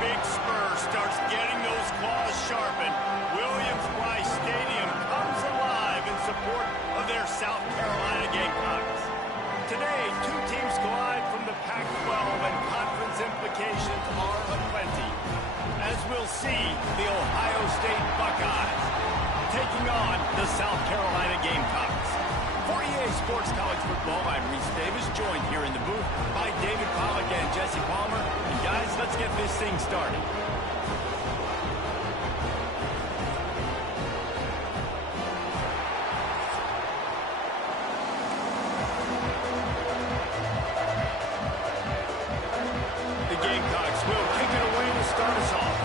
big spur starts getting those claws sharpened, Williams-Brice Stadium comes alive in support of their South Carolina Gamecocks. Today, two teams collide from the Pac-12, and conference implications are aplenty. As we'll see, the Ohio State Buckeyes taking on the South Carolina Gamecocks. For EA Sports College Football, I'm Reese Davis, joined here in the booth by David Pollack and Jesse Palmer. And guys, let's get this thing started. The Gamecocks will kick it away to start us off.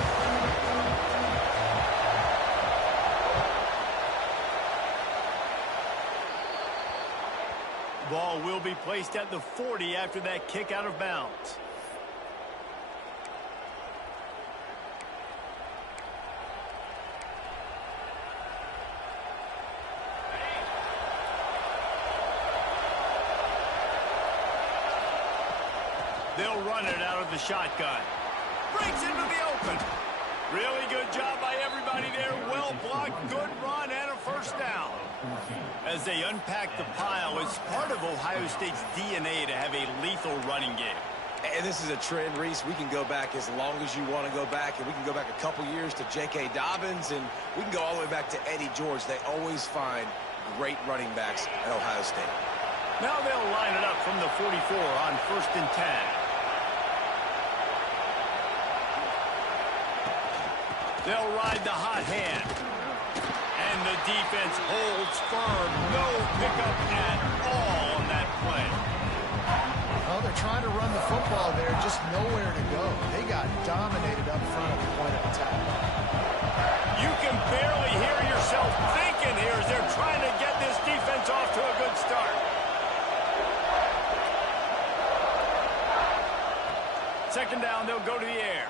Ball will be placed at the 40 after that kick out of bounds. They'll run it out of the shotgun. Breaks into the open. Really good job by everybody there. Well blocked, good run, and a first down. As they unpack the pile, it's part of Ohio State's DNA to have a lethal running game. And this is a trend, Reese. We can go back as long as you want to go back, and we can go back a couple years to J.K. Dobbins, and we can go all the way back to Eddie George. They always find great running backs at Ohio State. Now they'll line it up from the 44 on 1st and 10. They'll ride the hot hand. And the defense holds firm. No pickup at all on that play. Well, they're trying to run the football there, just nowhere to go. They got dominated up front at the point of attack. You can barely hear yourself thinking here as they're trying to get this defense off to a good start. Second down, they'll go to the air.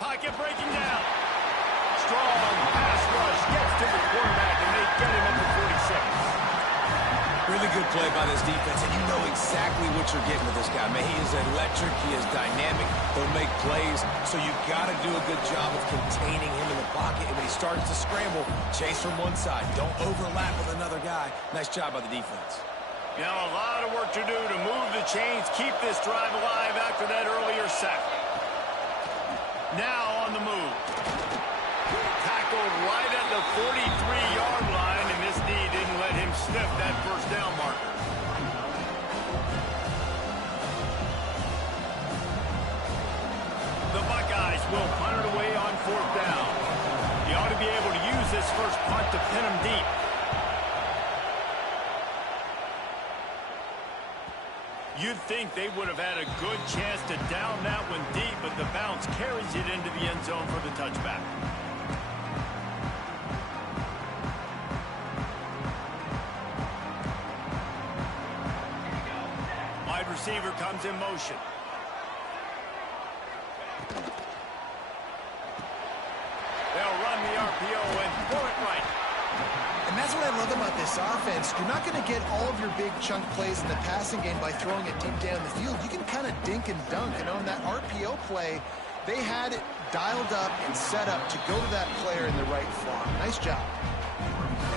Pocket breaking down. Strong pass rush gets to the quarterback, and they get him at the 46. Really good play by this defense, and you know exactly what you're getting with this guy. Man, he is electric. He is dynamic. He'll make plays, so you've got to do a good job of containing him in the pocket. And when he starts to scramble, chase from one side. Don't overlap with another guy. Nice job by the defense. Now a lot of work to do to move the chains, keep this drive alive after that earlier sack. Now on the move. Tackled right at the 43-yard line, and this knee didn't let him sniff that first down marker. The Buckeyes will punt it away on 4th down. He ought to be able to use this first punt to pin him deep. You'd think they would have had a good chance to down that one deep, but the bounce carries it into the end zone for the touchback. Wide receiver comes in motion. They'll run the RPO and throw it right. And that's what I love about this offense. You're not going to get all of your big chunk plays in the passing game by throwing it deep down the field. You can kind of dink and dunk. And on that RPO play, they had it dialed up and set up to go to that player in the right slot. Nice job.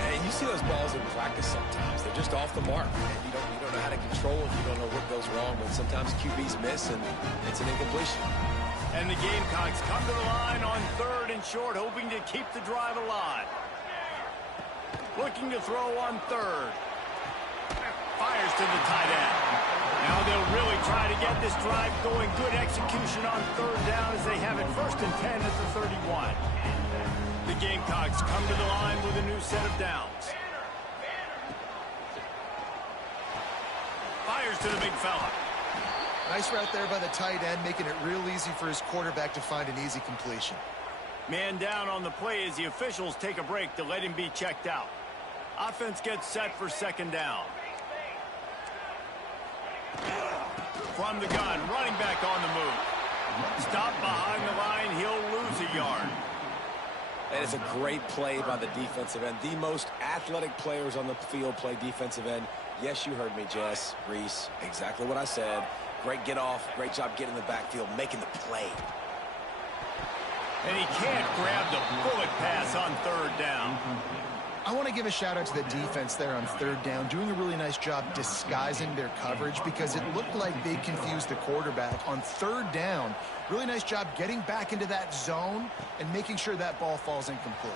And you see those balls in practice sometimes. They're just off the mark. And you don't know how to control it. You don't know what goes wrong. But sometimes QBs miss, and it's an incompletion. And the Gamecocks come to the line on 3rd and short, hoping to keep the drive alive. Looking to throw on 3rd. Fires to the tight end. Now they'll really try to get this drive going. Good execution on 3rd down as they have it 1st and 10 at the 31. The Gamecocks come to the line with a new set of downs. Fires to the big fella. Nice route there by the tight end, making it real easy for his quarterback to find an easy completion. Man down on the play as the officials take a break to let him be checked out. Offense gets set for 2nd down. From the gun, running back on the move. Stop behind the line, he'll lose a yard. That is a great play by the defensive end. The most athletic players on the field play defensive end. Yes, you heard me, Jess, Reese. Exactly what I said. Great get off. Great job getting in the backfield, making the play. And he can't grab the bullet pass on third down. I want to give a shout out to the defense there on third down, doing a really nice job disguising their coverage because it looked like they confused the quarterback on third down. Really nice job getting back into that zone and making sure that ball falls incomplete.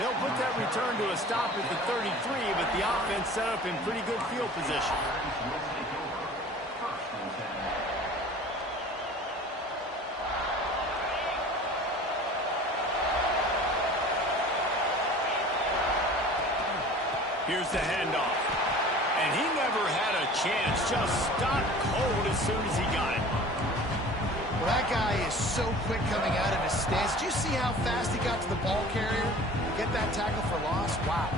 They'll put that return to a stop at the 33, but the offense set up in pretty good field position. Here's the handoff. And he never had a chance. Just stopped cold as soon as he got it. Well, that guy is so quick coming out of his stance. Do you see how fast he got to the ball carrier? Get that tackle for loss? Wow.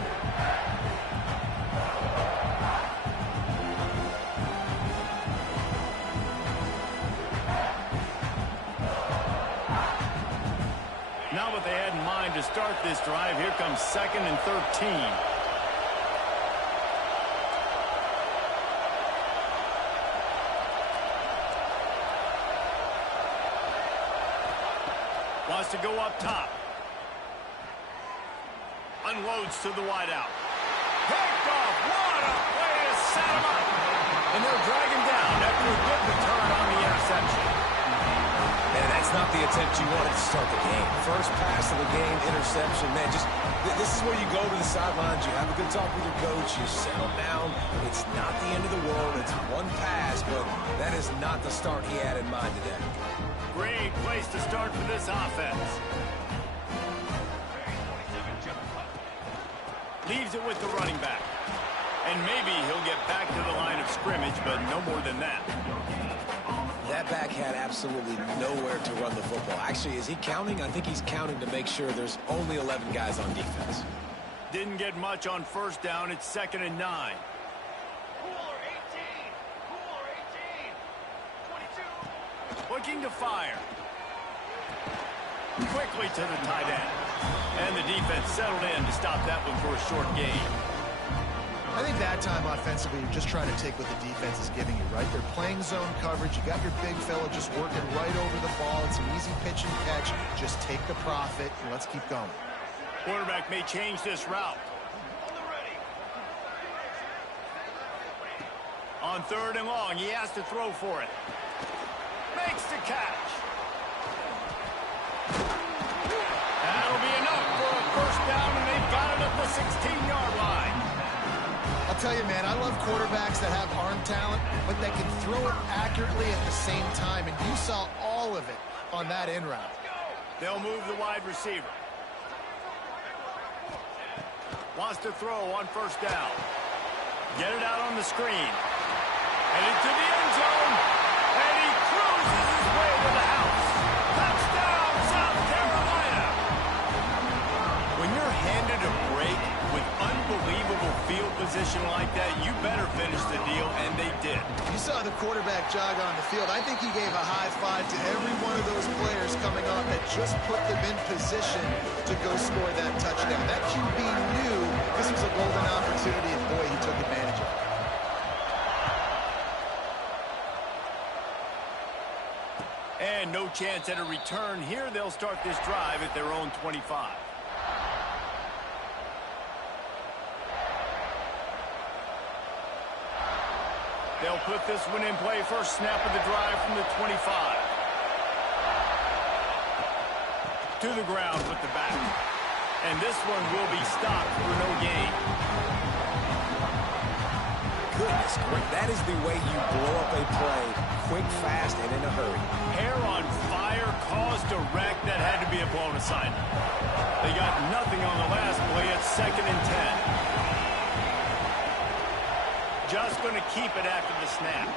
Not what they had in mind to start this drive. Here comes 2nd and 13. Wants to go up top. Unloads to the wideout. Picked off. What a way to set him up. And they'll drag him down after a good return on the interception. Man, that's not the attempt you wanted to start the game. First pass of the game, interception. Man, this is where you go to the sidelines. You have a good talk with your coach. You settle down. It's not the end of the world. It's one pass, but that is not the start he had in mind today. Great place to start for this offense. Leaves it with the running back. And maybe he'll get back to the line of scrimmage, but no more than that. That back had absolutely nowhere to run the football. Actually, is he counting? I think he's counting to make sure there's only 11 guys on defense. Didn't get much on first down. It's 2nd and 9. Looking to fire. Quickly to the tight end. And the defense settled in to stop that one for a short gain. I think that time offensively, you're just trying to take what the defense is giving you, right? They're playing zone coverage. You got your big fella just working right over the ball. It's an easy pitch and catch. Just take the profit and let's keep going. Quarterback may change this route. On 3rd and long, he has to throw for it. Makes the catch. That'll be enough for a first down, and they've got it at the 16-yard line. I'll tell you, man, I love quarterbacks that have arm talent, but that can throw it accurately at the same time, and you saw all of it on that in route. They'll move the wide receiver. Wants to throw on first down. Get it out on the screen. Headed to the end zone. And he cruises his way to the house. Touchdown, South Carolina. When you're handed a break with unbelievable field position like that, you better finish the deal, and they did. You saw the quarterback jog on the field. I think he gave a high five to every one of those players coming off that just put them in position to go score that touchdown. That QB knew this was a golden opportunity, and boy, he took advantage of it. And no chance at a return here. They'll start this drive at their own 25. They'll put this one in play. First snap of the drive from the 25. To the ground with the back. And this one will be stopped for no gain. Goodness, that is the way you blow up a play. Quick, fast, and in a hurry. Hair on fire caused a wreck that had to be a blown assignment. They got nothing on the last play. It's 2nd and 10. Just going to keep it after the snap.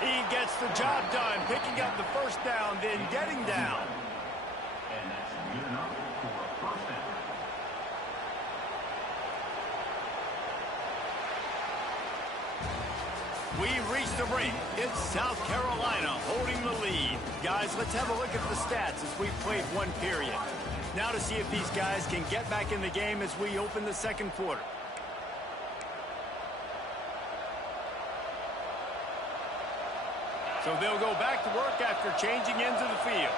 He gets the job done, picking up the first down, then getting down. And that's good enough for a first down. We've reached the break. It's South Carolina holding the lead. Guys, let's have a look at the stats as we've played one period. Now to see if these guys can get back in the game as we open the second quarter. So they'll go back to work after changing into the field.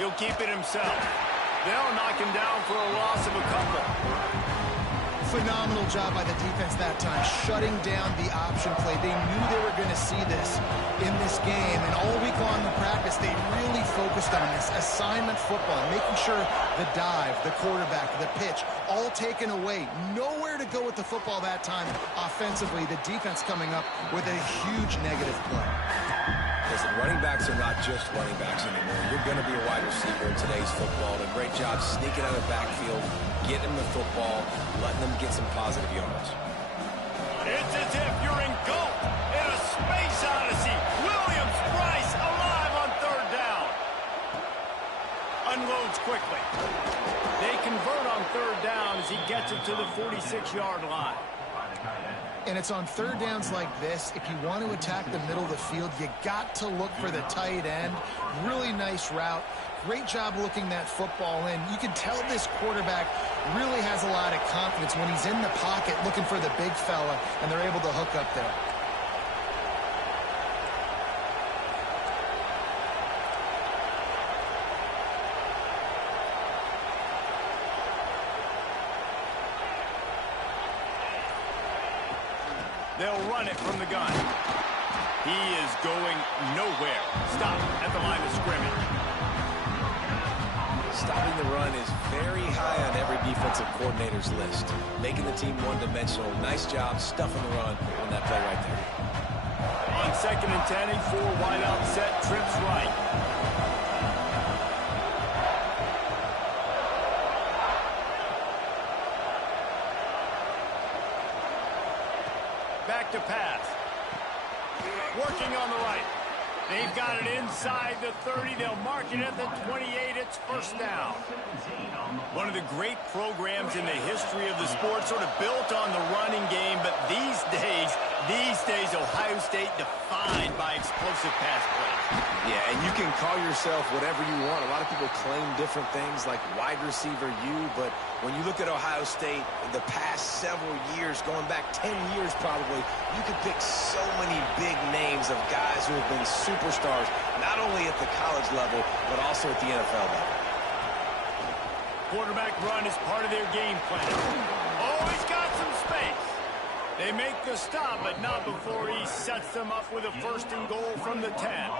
He'll keep it himself. They'll knock him down for a loss of a couple. Phenomenal job by the defense that time, shutting down the option play. They knew they were going to see this in this game, and all week long in practice, they really focused on this assignment football, making sure the dive, the quarterback, the pitch, all taken away. Nowhere to go with the football that time offensively. The defense coming up with a huge negative play. Listen, running backs are not just running backs anymore. You're going to be a wide receiver in today's football. And a great job sneaking out of the backfield, getting them the football, letting them get some positive yards. It's as if you're engulfed in a space odyssey. Williams-Brice alive on third down. Unloads quickly. They convert on third down as he gets it to the 46-yard line. And it's on third downs like this, if you want to attack the middle of the field, you got to look for the tight end. Really nice route. Great job looking that football in. You can tell this quarterback really has a lot of confidence when he's in the pocket looking for the big fella, and they're able to hook up there. They'll run it from the gun. He is going nowhere. Stop at the line of scrimmage. Stopping the run is very high on every defensive coordinator's list. Making the team one-dimensional. Nice job stuffing the run on that play right there. On 2nd and 10, a 4-wide-out set, trips right. Back to pass. Working on the right. They've got it inside the 30. They'll mark it at the 28. It's first down. One of the great programs in the history of the sport, sort of built on the running game, but these days, Ohio State defined by explosive pass plays. Yeah, and you can call yourself whatever you want. A lot of people claim different things like wide receiver U, but when you look at Ohio State, the past several years, going back 10 years probably, you could pick so many big names of guys who have been superstars, not only at the college level, but also at the NFL level. Quarterback run is part of their game plan. Oh, he's got some space. They make the stop, but not before he sets them up with a 1st and goal from the 10.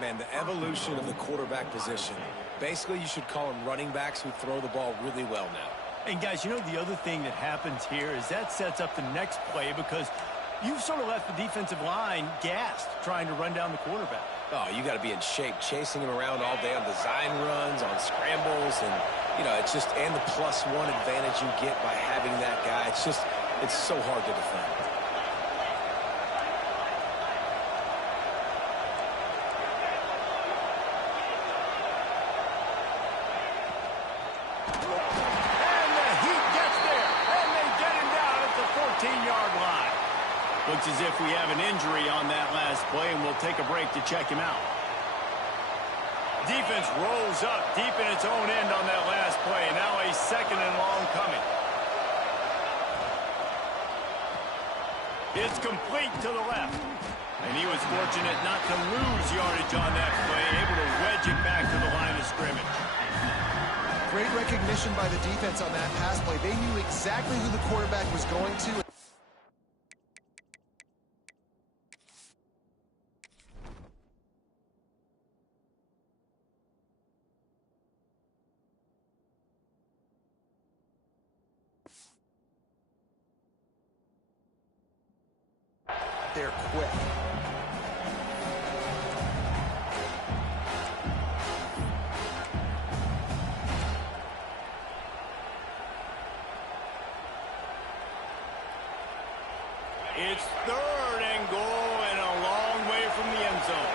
Man, the evolution of the quarterback position. Basically, you should call them running backs who throw the ball really well now. And guys, you know the other thing that happens here is that sets up the next play because you've sort of left the defensive line gassed trying to run down the quarterback. Oh, you got to be in shape, chasing him around all day on design runs, on scrambles, and, you know, it's just, and the +1 advantage you get by having that guy. It's just, it's so hard to defend. And the heat gets there, and they get him down at the 14-yard line. Looks as if we have an injury on that last play, and we'll take a break to check him out. Defense rolls up deep in its own end on that last play. Now a 2nd and long coming. It's complete to the left. And he was fortunate not to lose yardage on that play, able to wedge it back to the line of scrimmage. Great recognition by the defense on that pass play. They knew exactly who the quarterback was going to. They're quick. It's 3rd and goal and a long way from the end zone.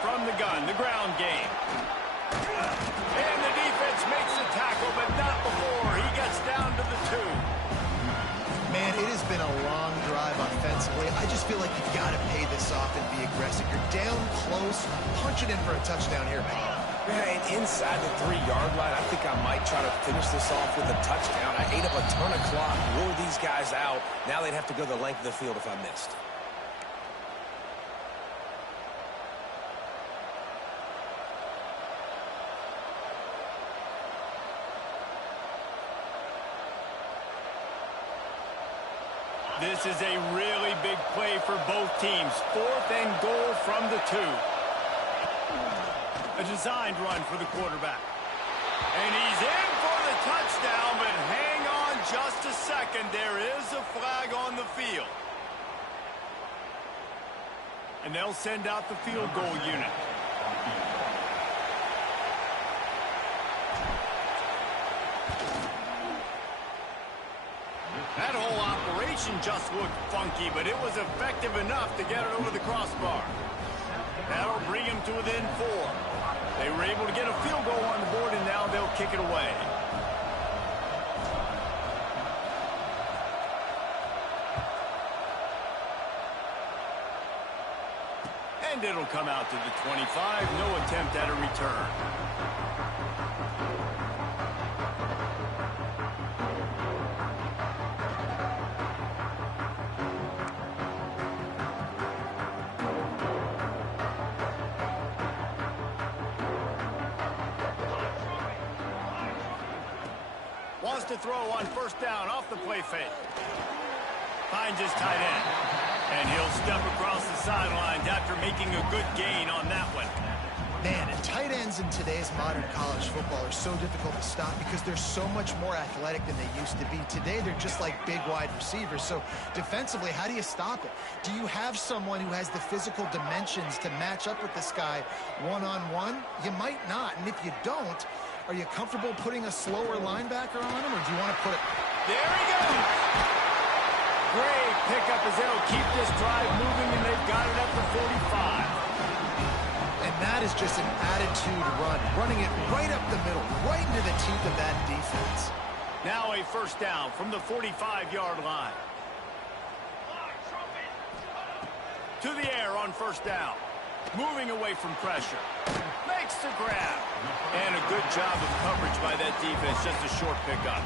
From the gun, the ground game. And the defense makes the tackle, but not before he gets down to the 2. Man, it has been a long drive offensively. I just feel like you've got to pay this off and be aggressive. You're down close. Punch it in for a touchdown here. And inside the 3-yard line, I think I might try to finish this off with a touchdown. I ate up a ton of clock, wore these guys out. Now they'd have to go the length of the field if I missed. This is a really big play for both teams. 4th and goal from the 2. A designed run for the quarterback. And he's in for the touchdown, but hang on just a second. There is a flag on the field. And they'll send out the field goal unit. That whole operation just looked funky, but it was effective enough to get it over the crossbar. That'll bring him to within 4. They were able to get a field goal on the board, and now they'll kick it away. And it'll come out to the 25. No attempt at a return. Wants to throw on 1st down off the play fake. Finds his tight end. And he'll step across the sidelines after making a good gain on that one. Man, and tight ends in today's modern college football are so difficult to stop because they're so much more athletic than they used to be. Today, they're just like big wide receivers. So defensively, how do you stop it? Do you have someone who has the physical dimensions to match up with this guy one-on-one? You might not. And if you don't, are you comfortable putting a slower linebacker on him, or do you want to put it? There he goes! Great pickup as they'll keep this drive moving, and they've got it at the 45. And that is just an attitude run, running it right up the middle, right into the teeth of that defense. Now a 1st down from the 45-yard line. To the air on 1st down. Moving away from pressure. Makes the grab. And a good job of coverage by that defense. Just a short pickup.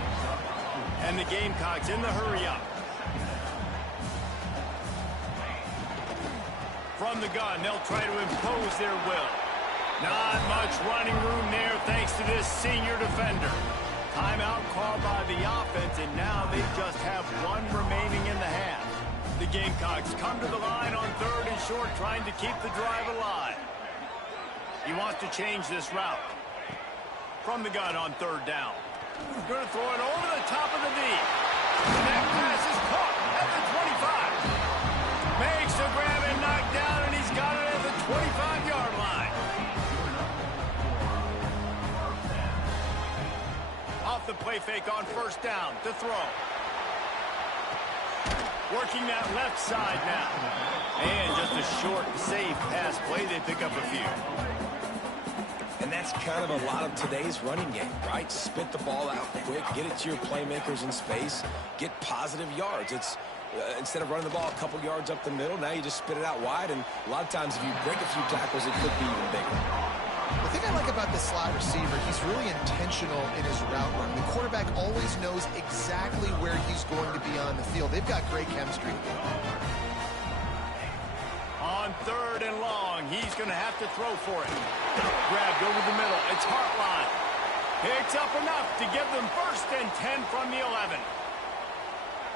And the Gamecocks in the hurry up. From the gun, they'll try to impose their will. Not much running room there thanks to this senior defender. Timeout called by the offense, and now they just have 1 remaining in the half. The Gamecocks come to the line on 3rd and short, trying to keep the drive alive. He wants to change this route. From the gun on 3rd down. Going to throw it over the top of the D. And that pass is caught at the 25. Makes the grab and knocked down, and he's got it at the 25-yard line. Off the play fake on 1st down to throw. Working that left side now. And just a short, safe pass play. They pick up a few. And that's kind of a lot of today's running game, right? Spit the ball out quick, get it to your playmakers in space, get positive yards. It's instead of running the ball a couple yards up the middle, now you just spit it out wide, and a lot of times if you break a few tackles, it could be even bigger. The thing I like about the slot receiver, he's really intentional in his route run. The quarterback always knows exactly where he's going to be on the field. They've got great chemistry. On 3rd and long, he's going to have to throw for it. Grabbed over the middle. It's Hartline. Picks up enough to give them 1st and 10 from the 11.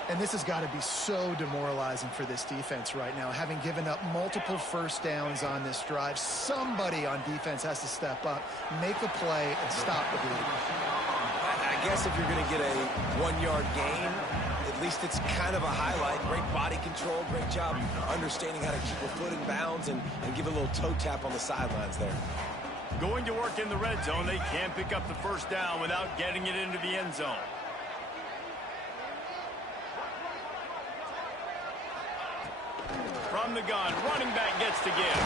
And this has got to be so demoralizing for this defense right now. Having given up multiple 1st downs on this drive, somebody on defense has to step up, make a play, and stop the bleeding. I guess if you're going to get a 1-yard gain, at least it's kind of a highlight. Great body control, great job understanding how to keep a foot in bounds and give a little toe tap on the sidelines there. Going to work in the red zone. They can't pick up the 1st down without getting it into the end zone. From the gun, running back gets to give.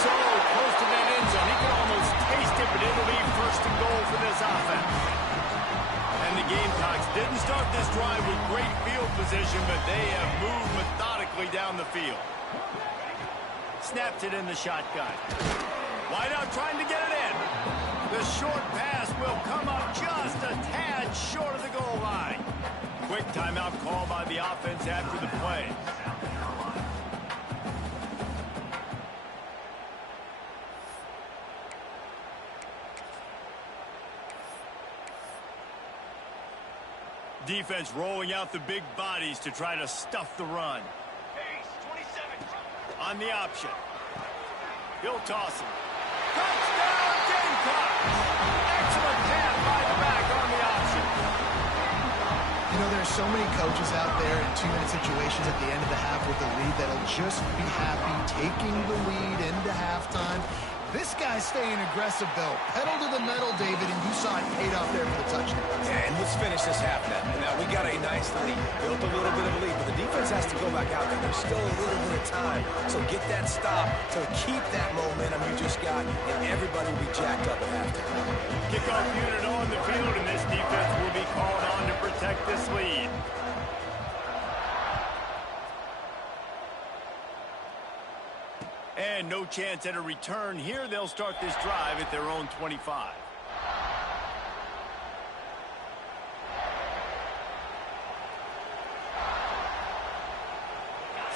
So close to that end zone. He can almost taste it, but it'll be 1st and goal for this offense. And the Gamecocks didn't start this drive with great field position, but they have moved methodically down the field. Snapped it in the shotgun. Wide out trying to get it in. The short pass will come up just a tad short of the goal line. Quick timeout call by the offense after the play. Defense rolling out the big bodies to try to stuff the run. On the option. He'll toss him. Touchdown, Gamecocks! Excellent pass by the back on the option. You know, there's so many coaches out there in two-minute situations at the end of the half with the lead that'll just be happy taking the lead into halftime. This guy's staying aggressive, though. Pedal to the metal, David, and you saw it paid off there for the touchdown. Yeah, and let's finish this half now. Now, we got a nice lead. Built a little bit of a lead, but the defense has to go back out there. There's still a little bit of time. So get that stop to keep that momentum you just got, and everybody will be jacked up at halftime. Kickoff unit on the field, and this defense will be called on to protect this lead. And no chance at a return here. They'll start this drive at their own 25.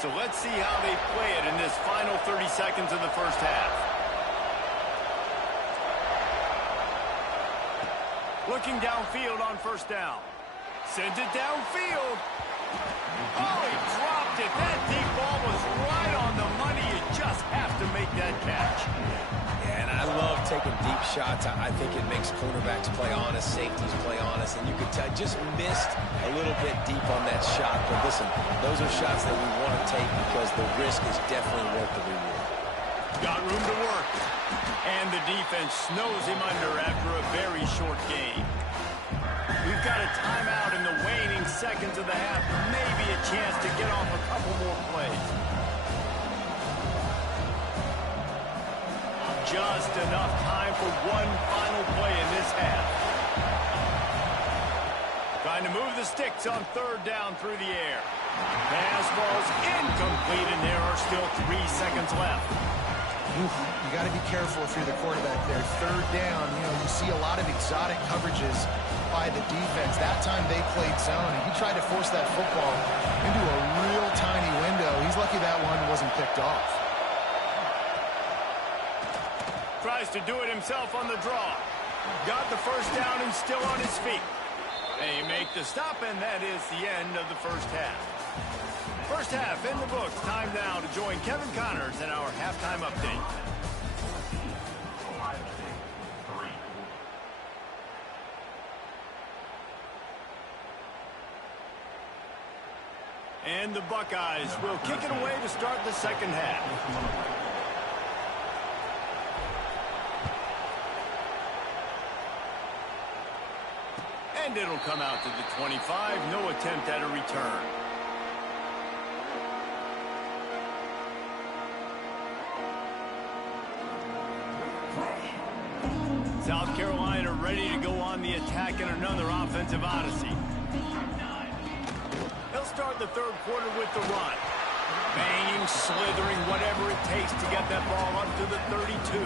So let's see how they play it in this final 30 seconds of the first half. Looking downfield on first down. Sends it downfield. Oh, he dropped it. That deep ball was right on the money. You just have to make that catch. Yeah, and I love taking deep shots. I think it makes cornerbacks play honest, safeties play honest, and you could tell just missed a little bit deep on that shot. But listen, those are shots that we want to take because the risk is definitely worth the reward. Got room to work. And the defense snows him under after a very short game. We've got a timeout in the waning seconds of the half. Maybe a chance to get off a couple more plays. Just enough time for one final play in this half. Trying to move the sticks on third down through the air. Pass ball's incomplete, and there are still 3 seconds left. Oof, you got to be careful if you're the quarterback there. Third down, you know, you see a lot of exotic coverages by the defense. That time they played zone, and he tried to force that football into a real tiny window. He's lucky that one wasn't picked off. Tries to do it himself on the draw. Got the first down and still on his feet. They make the stop, and that is the end of the first half. First half in the books. Time now to join Kevin Connors in our halftime update. And the Buckeyes will kick it away to start the second half. And it'll come out to the 25. No attempt at a return. South Carolina ready to go on the attack in another offensive odyssey. They'll start the third quarter with the run. Banging, slithering, whatever it takes to get that ball up to the 32.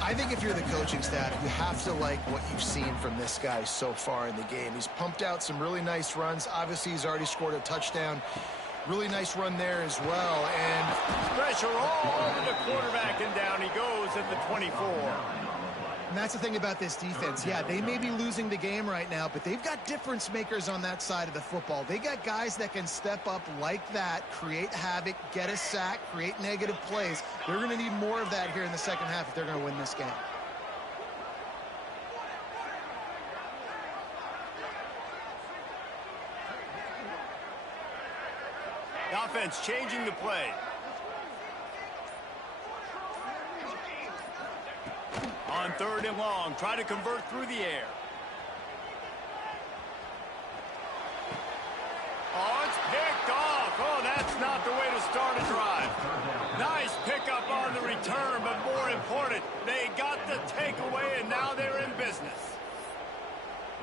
I think if you're the coaching staff, you have to like what you've seen from this guy so far in the game. He's pumped out some really nice runs. Obviously, he's already scored a touchdown. Really nice run there as well. And pressure all over the quarterback, and down he goes at the 24. And that's the thing about this defense. Yeah, they may be losing the game right now, but they've got difference makers on that side of the football. They got guys that can step up like that, create havoc, get a sack, create negative plays. They're going to need more of that here in the second half if they're going to win this game. The offense changing the play. On third and long, try to convert through the air. Oh, it's picked off. Oh, that's not the way to start a drive. Nice pickup on the return, but more important, they got the takeaway, and now they're in business.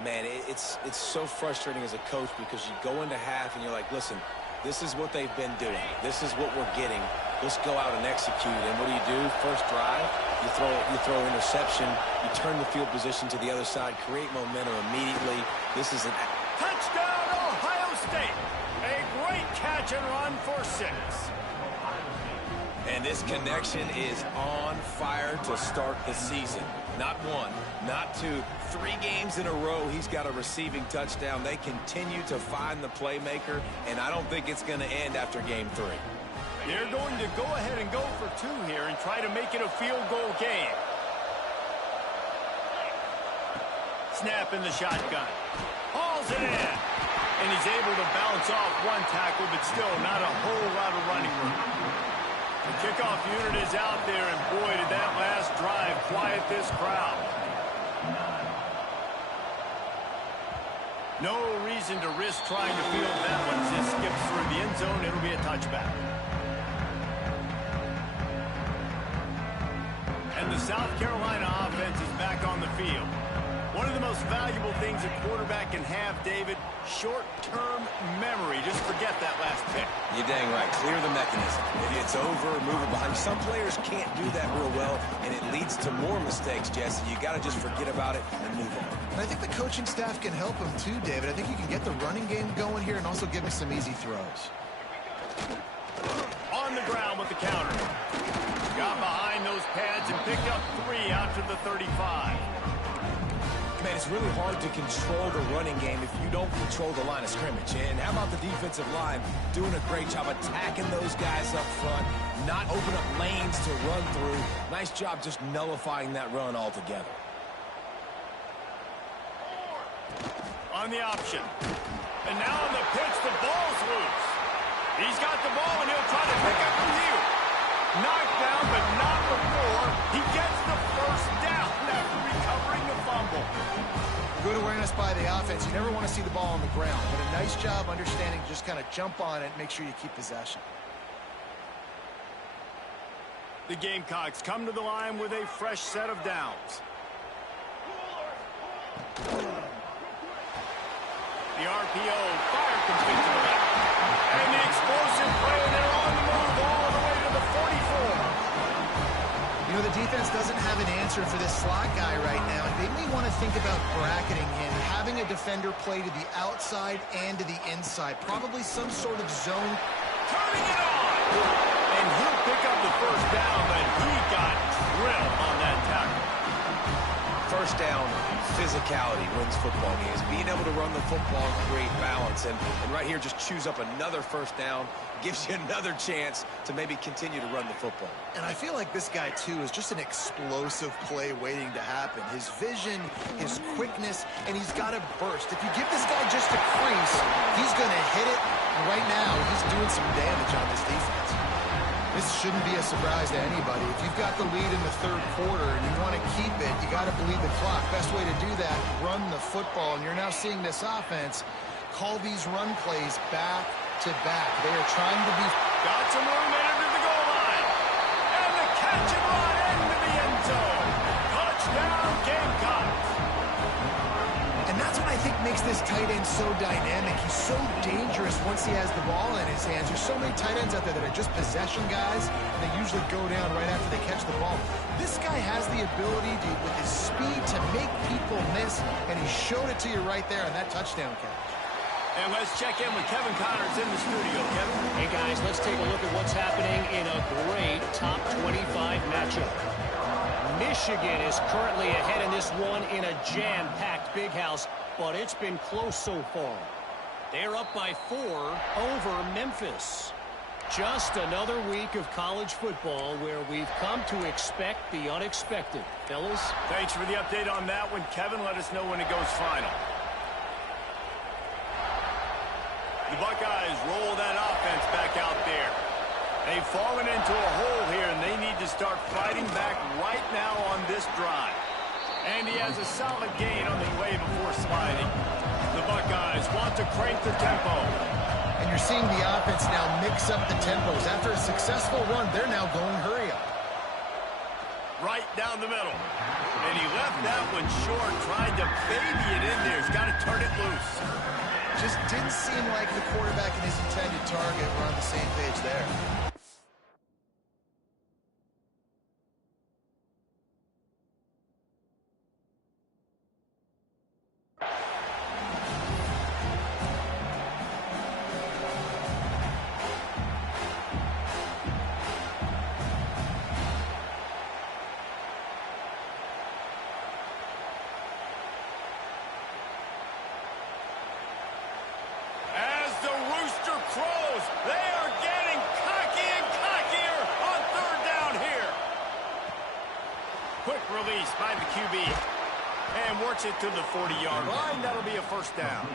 Man, it's so frustrating as a coach because you go into half and you're like, listen, this is what they've been doing. This is what we're getting. Let's go out and execute. And what do? First drive, You throw an interception, you turn the field position to the other side, create momentum immediately. This is an touchdown, Ohio State. A great catch and run for 6. And this connection is on fire to start the season. Not 1, not 2, 3 games in a row he's got a receiving touchdown. They continue to find the playmaker, and I don't think it's going to end after game 3. They're going to go ahead and go for 2 here and try to make it a field goal game. Snap in the shotgun. Hauls it in. And he's able to bounce off 1 tackle, but still not a whole lot of running room. The kickoff unit is out there, and boy, did that last drive quiet this crowd. No reason to risk trying to field that one. As this skips through the end zone, it'll be a touchback. And the South Carolina offense is back on the field. One of the most valuable things a quarterback can have, David, short-term memory. Just forget that last pick. You're dang right. Clear the mechanism. Maybe it's over, move it behind. Some players can't do that real well, and it leads to more mistakes, Jesse. You got to just forget about it and move on. And I think the coaching staff can help him too, David. I think you can get the running game going here and also give him some easy throws. On the ground with the counter. Got behind those pads and picked up 3 out to the 35. Man, it's really hard to control the running game if you don't control the line of scrimmage. And how about the defensive line doing a great job attacking those guys up front, not open up lanes to run through. Nice job just nullifying that run altogether. On the option. And now on the pitch, the ball's loose. He's got the ball, and he'll try to pick up the heel. Knocked down, but not before he gets the first down after recovering the fumble. Good awareness by the offense. You never want to see the ball on the ground, but a nice job understanding to just kind of jump on it and make sure you keep possession. The Gamecocks come to the line with a fresh set of downs. The RPO, fire complete to the left. And the explosive play, they're on the move all the way to the 44. You know, the defense doesn't have an answer for this slot guy right now. They may want to think about bracketing him, having a defender play to the outside and to the inside. Probably some sort of zone. Turning it on! And he'll pick up the first down, but he got drilled on that tackle. First down, physicality wins football games. Being able to run the football and create balance. And right here, just choose up another first down. Gives you another chance to maybe continue to run the football. And I feel like this guy, too, is just an explosive play waiting to happen. His vision, his quickness, and he's got a burst. If you give this guy just a crease, he's going to hit it. And right now, he's doing some damage on this defense. This shouldn't be a surprise to anybody. If you've got the lead in the 3rd quarter and you want to keep it, you got to bleed the clock. Best way to do that, run the football. And you're now seeing this offense call these run plays back to back. They are trying to be... Got some room in under the goal line. And the catch and run into the end zone. Touchdown, Gamecocks. And that's what I think makes this tight end so dynamic. He's so dangerous once he has the ball in his hands. There's so many tight ends out there that are just possession guys, and they usually go down right after they catch the ball. This guy has the ability to, with his speed, to make people miss, and he showed it to you right there on that touchdown catch. And let's check in with Kevin Connors in the studio. Kevin? Hey, guys, let's take a look at what's happening in a great top 25 matchup. Michigan is currently ahead in this one in a jam-packed big house, but it's been close so far. They're up by 4 over Memphis. Just another week of college football where we've come to expect the unexpected. Fellas? Thanks for the update on that one, Kevin. Let us know when it goes final. The Buckeyes roll that offense back out there. They've fallen into a hole here, and they need to start fighting back right now on this drive. And he has a solid gain on the play before sliding. The Buckeyes want to crank the tempo. And you're seeing the offense now mix up the tempos. After a successful run, they're now going hurry up. Right down the middle. And he left that one short, tried to baby it in there. He's got to turn it loose. Just didn't seem like the quarterback and his intended target were on the same page there. march it to the 40-yard line. That'll be a first down.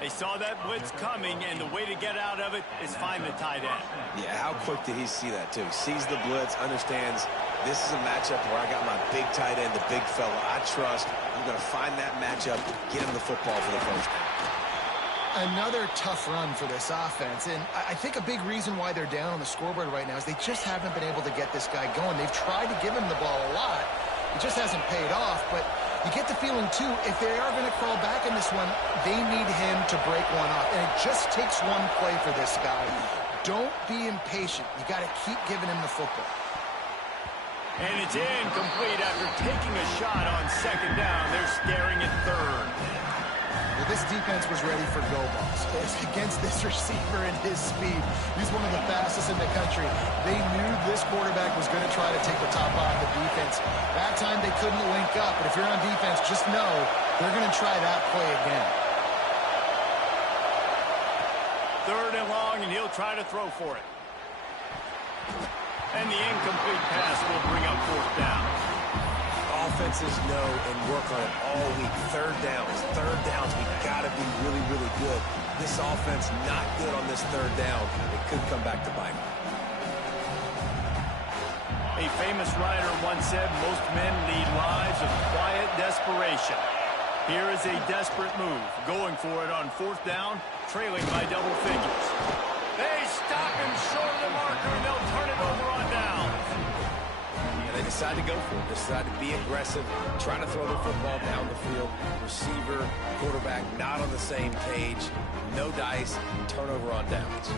They saw that blitz coming, and the way to get out of it is find the tight end. Yeah, how quick did he see that, too? He sees the blitz, understands this is a matchup where I got my big tight end, the big fella I trust. I'm going to find that matchup, get him the football for the first down. Another tough run for this offense, and I think a big reason why they're down on the scoreboard right now is they just haven't been able to get this guy going. They've tried to give him the ball a lot. It just hasn't paid off, but you get the feeling, too, if they are going to crawl back in this one, they need him to break one off, and it just takes one play for this guy. Don't be impatient. You got to keep giving him the football. And it's incomplete after taking a shot on second down. They're staring at third. Well, this defense was ready for go balls. Against this receiver and his speed, he's one of the fastest in the country. They knew this quarterback was going to try to take the top off the defense. That time they couldn't link up, but if you're on defense, just know they're going to try that play again. Third and long, and he'll try to throw for it. And the incomplete pass will bring up fourth down. Offenses know and work on it all week. Third downs, we got to be really, really good. This offense not good on this third down. It could come back to bite them. A famous writer once said, most men lead lives of quiet desperation. Here is a desperate move, going for it on fourth down, trailing by double figures. They stop him short of the marker, and they'll turn it over on downs. They decide to go for it. Decide to be aggressive, trying to throw the football down the field. Receiver, quarterback, not on the same page. No dice, turnover on downs.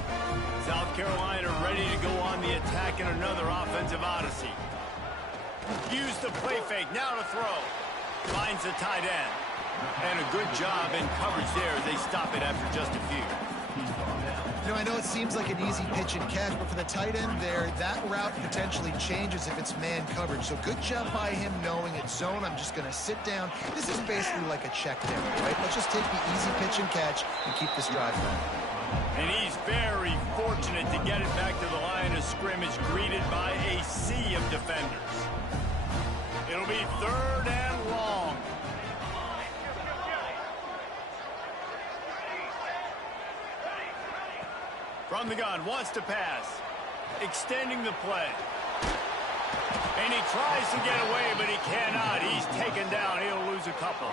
South Carolina ready to go on the attack in another offensive odyssey. Use the play fake, now to throw. Finds the tight end. And a good job in coverage there as they stop it after just a few. You know, I know it seems like an easy pitch and catch, but for the tight end there, that route potentially changes if it's man coverage. So good job by him knowing it's zone. I'm just going to sit down. This is basically like a check down, right? Let's just take the easy pitch and catch and keep this drive going. And he's very fortunate to get it back to the line of scrimmage, greeted by a sea of defenders. It'll be third and long. From the gun, wants to pass. Extending the play. And he tries to get away, but he cannot. He's taken down. He'll lose a couple.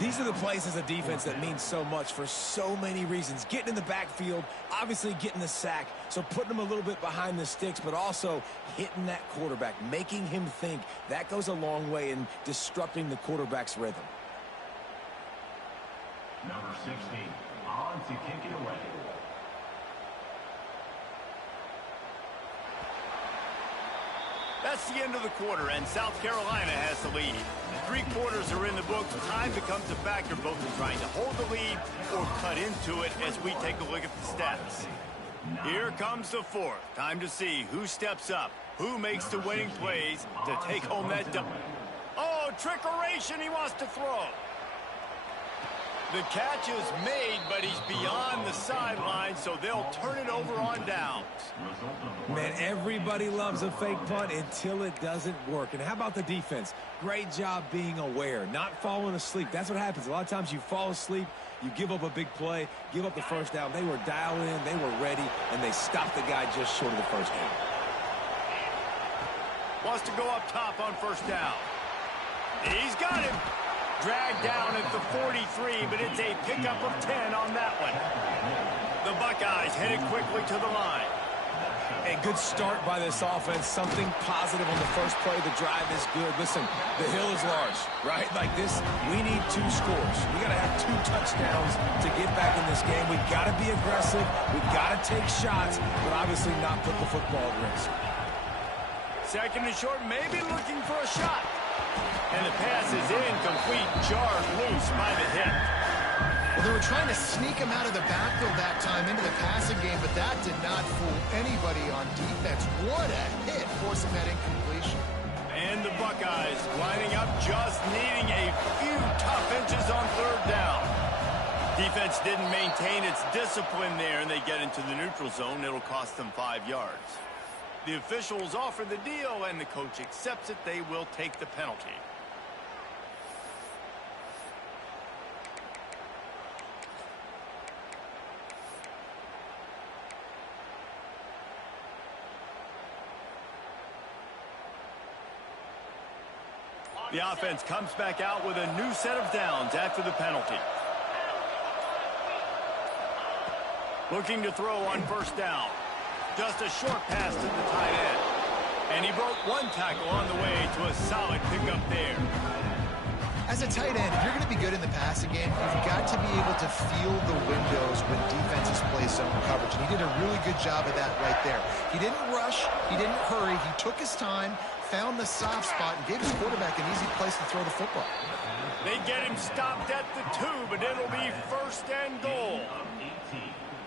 These are the plays as a defense that mean so much for so many reasons. Getting in the backfield, obviously getting the sack, so putting them a little bit behind the sticks, but also hitting that quarterback, making him think. That goes a long way in disrupting the quarterback's rhythm. Number 16, on to kick it away. That's the end of the quarter, and South Carolina has the lead. 3 quarters are in the books. Time becomes a factor, both in trying to hold the lead or cut into it as we take a look at the stats. Here comes the fourth. Time to see who steps up, who makes the winning plays to take home that dub. Oh, trickeration, he wants to throw. The catch is made, but he's beyond the sideline, so they'll turn it over on downs. Man, everybody loves a fake punt until it doesn't work. And how about the defense? Great job being aware, not falling asleep. That's what happens. A lot of times you fall asleep, you give up a big play, give up the first down. They were dialed in, they were ready, and they stopped the guy just short of the first down. Wants to go up top on first down. He's got him. Dragged down at the 43, but it's a pickup of 10 on that one. The Buckeyes headed quickly to the line. A good start by this offense. Something positive on the first play. The drive is good. Listen, the hill is large, right? Like this, we need 2 scores. We got to have 2 touchdowns to get back in this game. We've got to be aggressive. We've got to take shots, but obviously not put the football at risk. Second and short, maybe looking for a shot. And the pass is incomplete, jarred loose by the hit. Well, they were trying to sneak him out of the backfield that time into the passing game, but that did not fool anybody on defense. What a hit, forcing that incompletion. And the Buckeyes lining up, just needing a few tough inches on third down. Defense didn't maintain its discipline there, and they get into the neutral zone. It'll cost them 5 yards. The officials offer the deal, and the coach accepts it. They will take the penalty. The offense comes back out with a new set of downs after the penalty. Looking to throw on first down. Just a short pass to the tight end. And he broke one tackle on the way to a solid pickup there. As a tight end, if you're going to be good in the passing game, you've got to be able to feel the windows when defenses play zone coverage. And he did a really good job of that right there. He didn't rush. He didn't hurry. He took his time, found the soft spot, and gave his quarterback an easy place to throw the football. They get him stopped at the 2, but it'll be first and goal.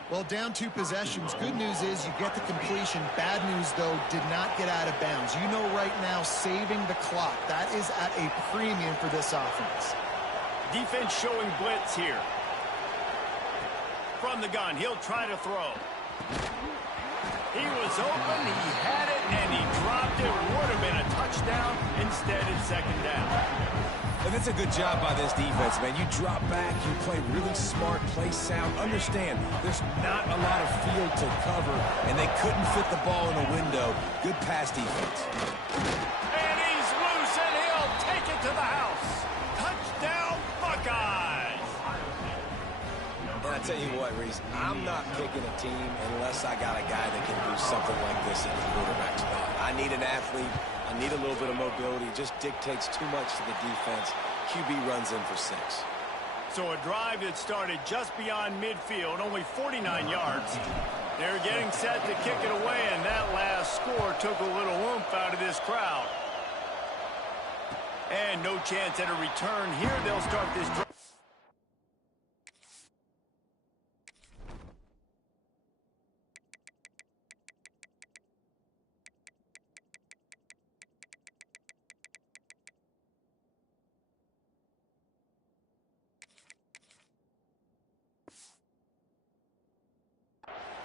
Well, down 2 possessions. Good news is you get the completion. Bad news, though, did not get out of bounds. You know right now, saving the clock. That is at a premium for this offense. Defense showing blitz here. From the gun, he'll try to throw. He was open, he had it, and he dropped it. Would have been a touchdown. Instead, it's second down. And that's a good job by this defense, man. You drop back, you play really smart, play sound. Understand, there's not a lot of field to cover, and they couldn't fit the ball in a window. Good pass defense. And he's loose, and he'll take it to the house. Touchdown, Buckeyes! And I tell you what, Reese, I'm not picking a team unless I got a guy that can do something like this in the quarterback spot. I need an athlete. I need a little bit of mobility. It just dictates too much to the defense. QB runs in for 6. So a drive that started just beyond midfield, only 49 yards. They're getting set to kick it away, and that last score took a little oomph out of this crowd. And no chance at a return here. They'll start this drive.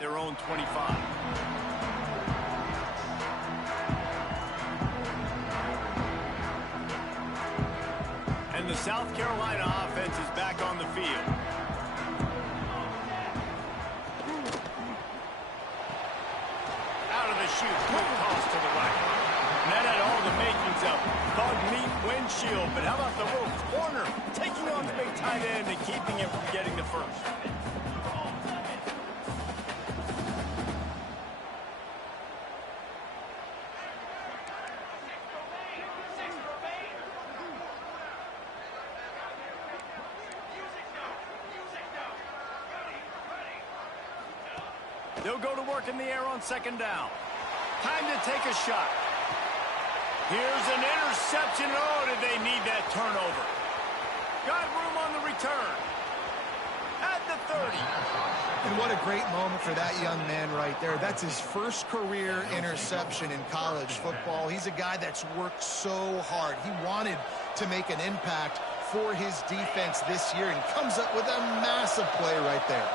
Their own 25. And the South Carolina offense is back on the field. Out of the chute, quick toss to the right. And that had all the makings of bug meat windshield. But how about the little corner taking on the big tight end and keeping him from getting the first? They'll go to work in the air on second down. Time to take a shot. Here's an interception. Oh, did they need that turnover? Got room on the return. At the 30. And what a great moment for that young man right there. That's his first career interception in college football. He's a guy that's worked so hard. He wanted to make an impact for his defense this year and comes up with a massive play right there.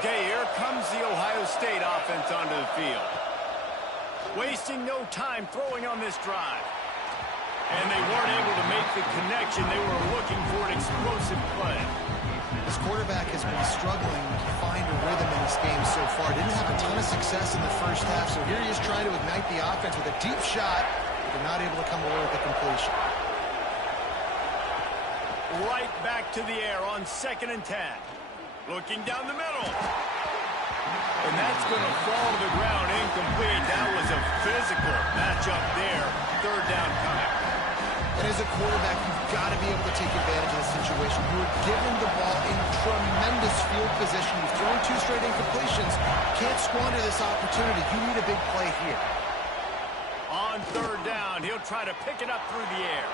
Okay, here comes the Ohio State offense onto the field. Wasting no time throwing on this drive. And they weren't able to make the connection. They were looking for an explosive play. This quarterback has been struggling to find a rhythm in this game so far. Didn't have a ton of success in the first half, so here he is trying to ignite the offense with a deep shot. They're not able to come away with the completion. Right back to the air on 2nd and 10. Looking down the middle. And that's going to fall to the ground incomplete. That was a physical matchup there. Third down coming. And as a quarterback, you've got to be able to take advantage of the situation. You were given the ball in tremendous field position. You've thrown 2 straight incompletions. Can't squander this opportunity. You need a big play here. On third down, he'll try to pick it up through the air.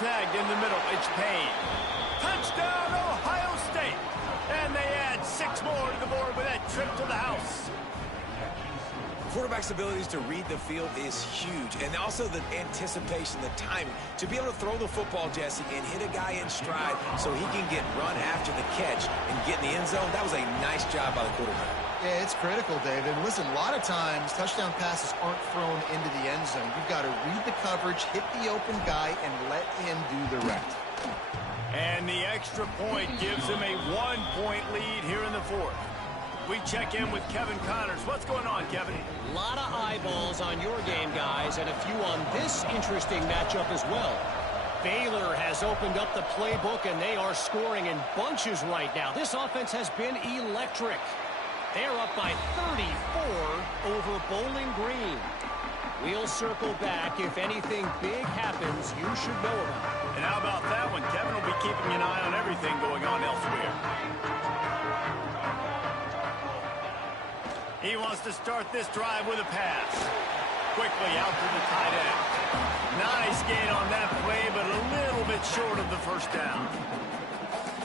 Snagged in the middle. It's Payne. Touchdown, Ohio State. And they add 6 more to the board with that trip to the house. Quarterback's abilities to read the field is huge, and also the anticipation, the timing. To be able to throw the football, Jesse, and hit a guy in stride so he can get run after the catch and get in the end zone, that was a nice job by the quarterback. Yeah, it's critical, David. Listen, a lot of times touchdown passes aren't thrown into the end zone. You've got to read the coverage, hit the open guy, and let him do the rest. And the extra point gives him a 1-point lead here in the fourth. We check in with Kevin Connors. What's going on, Kevin? A lot of eyeballs on your game, guys, and a few on this interesting matchup as well. Baylor has opened up the playbook, and they are scoring in bunches right now. This offense has been electric. They're up by 34 over Bowling Green. We'll circle back. If anything big happens, you should know about it. And how about that one? Kevin will be keeping an eye on everything going on elsewhere. He wants to start this drive with a pass. Quickly out to the tight end. Nice gain on that play, but a little bit short of the first down.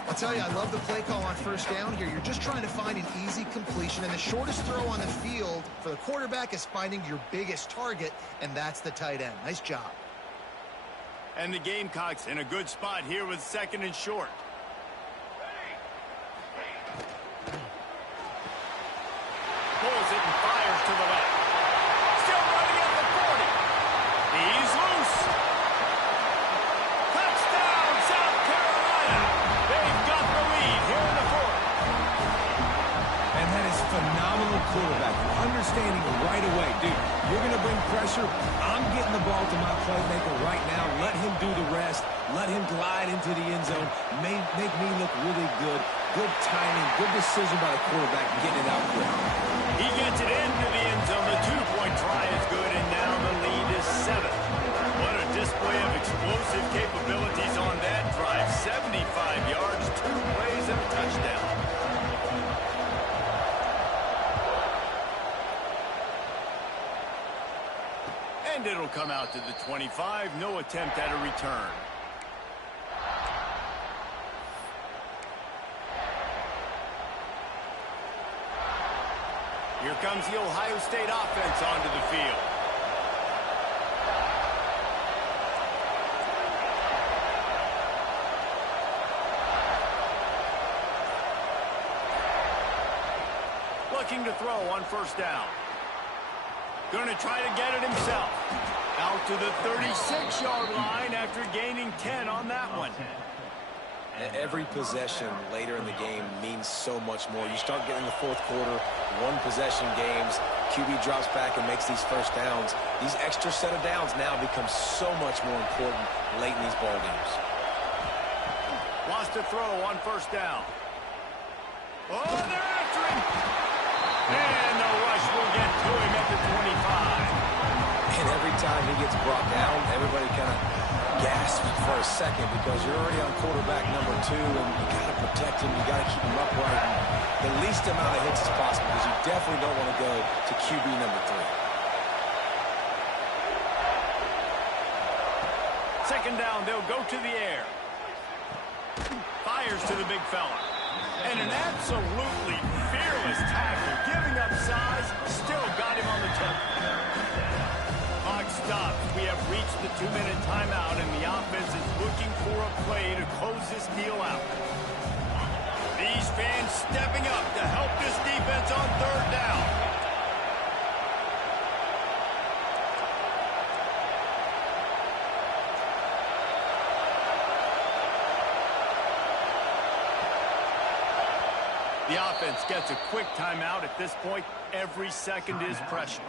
I'll tell you, I love the play call on first down here. You're just trying to find an easy completion, and the shortest throw on the field for the quarterback is finding your biggest target, and that's the tight end. Nice job. And the Gamecocks in a good spot here with 2nd and short. Pulls it and fires to the left. Still running at the 40. He's loose. Touchdown, South Carolina. They've got the lead here in the fourth. And that is phenomenal quarterback. Understanding right away. Dude, you're going to bring pressure. I'm getting the ball to my playmaker right now. Let him do the rest. Let him glide into the end zone. Make me look really good. Good timing. Good decision by the quarterback getting it out quick. He gets it into the end zone. The 2-point try is good, and now the lead is 7. What a display of explosive capabilities on that drive. 75 yards, 2 plays, and a touchdown. And it'll come out to the 25. No attempt at a return. Here comes the Ohio State offense onto the field. Looking to throw on first down. Going to try to get it himself. Out to the 36-yard line after gaining 10 on that one. Every possession later in the game means so much more. You start getting the fourth quarter, one-possession games, QB drops back and makes these first downs. These extra set of downs now become so much more important late in these ball games. Wants to throw on first down. Oh, they're after him! And the rush will get to him at the 25. And every time he gets brought down, everybody kind of gasps for a second because you're already on quarterback number 2 and you got to protect him, you got to keep him upright and the least amount of hits as possible because you definitely don't want to go to QB number 3. Second down, they'll go to the air. Fires to the big fella. And an absolutely fearless tackle, giving up size, still got him on the toe. Clock stops. We have reached the 2-minute timeout, and the offense is looking for a play to close this deal out. These fans stepping up to help this defense on third down. The offense gets a quick timeout at this point. Every second is precious.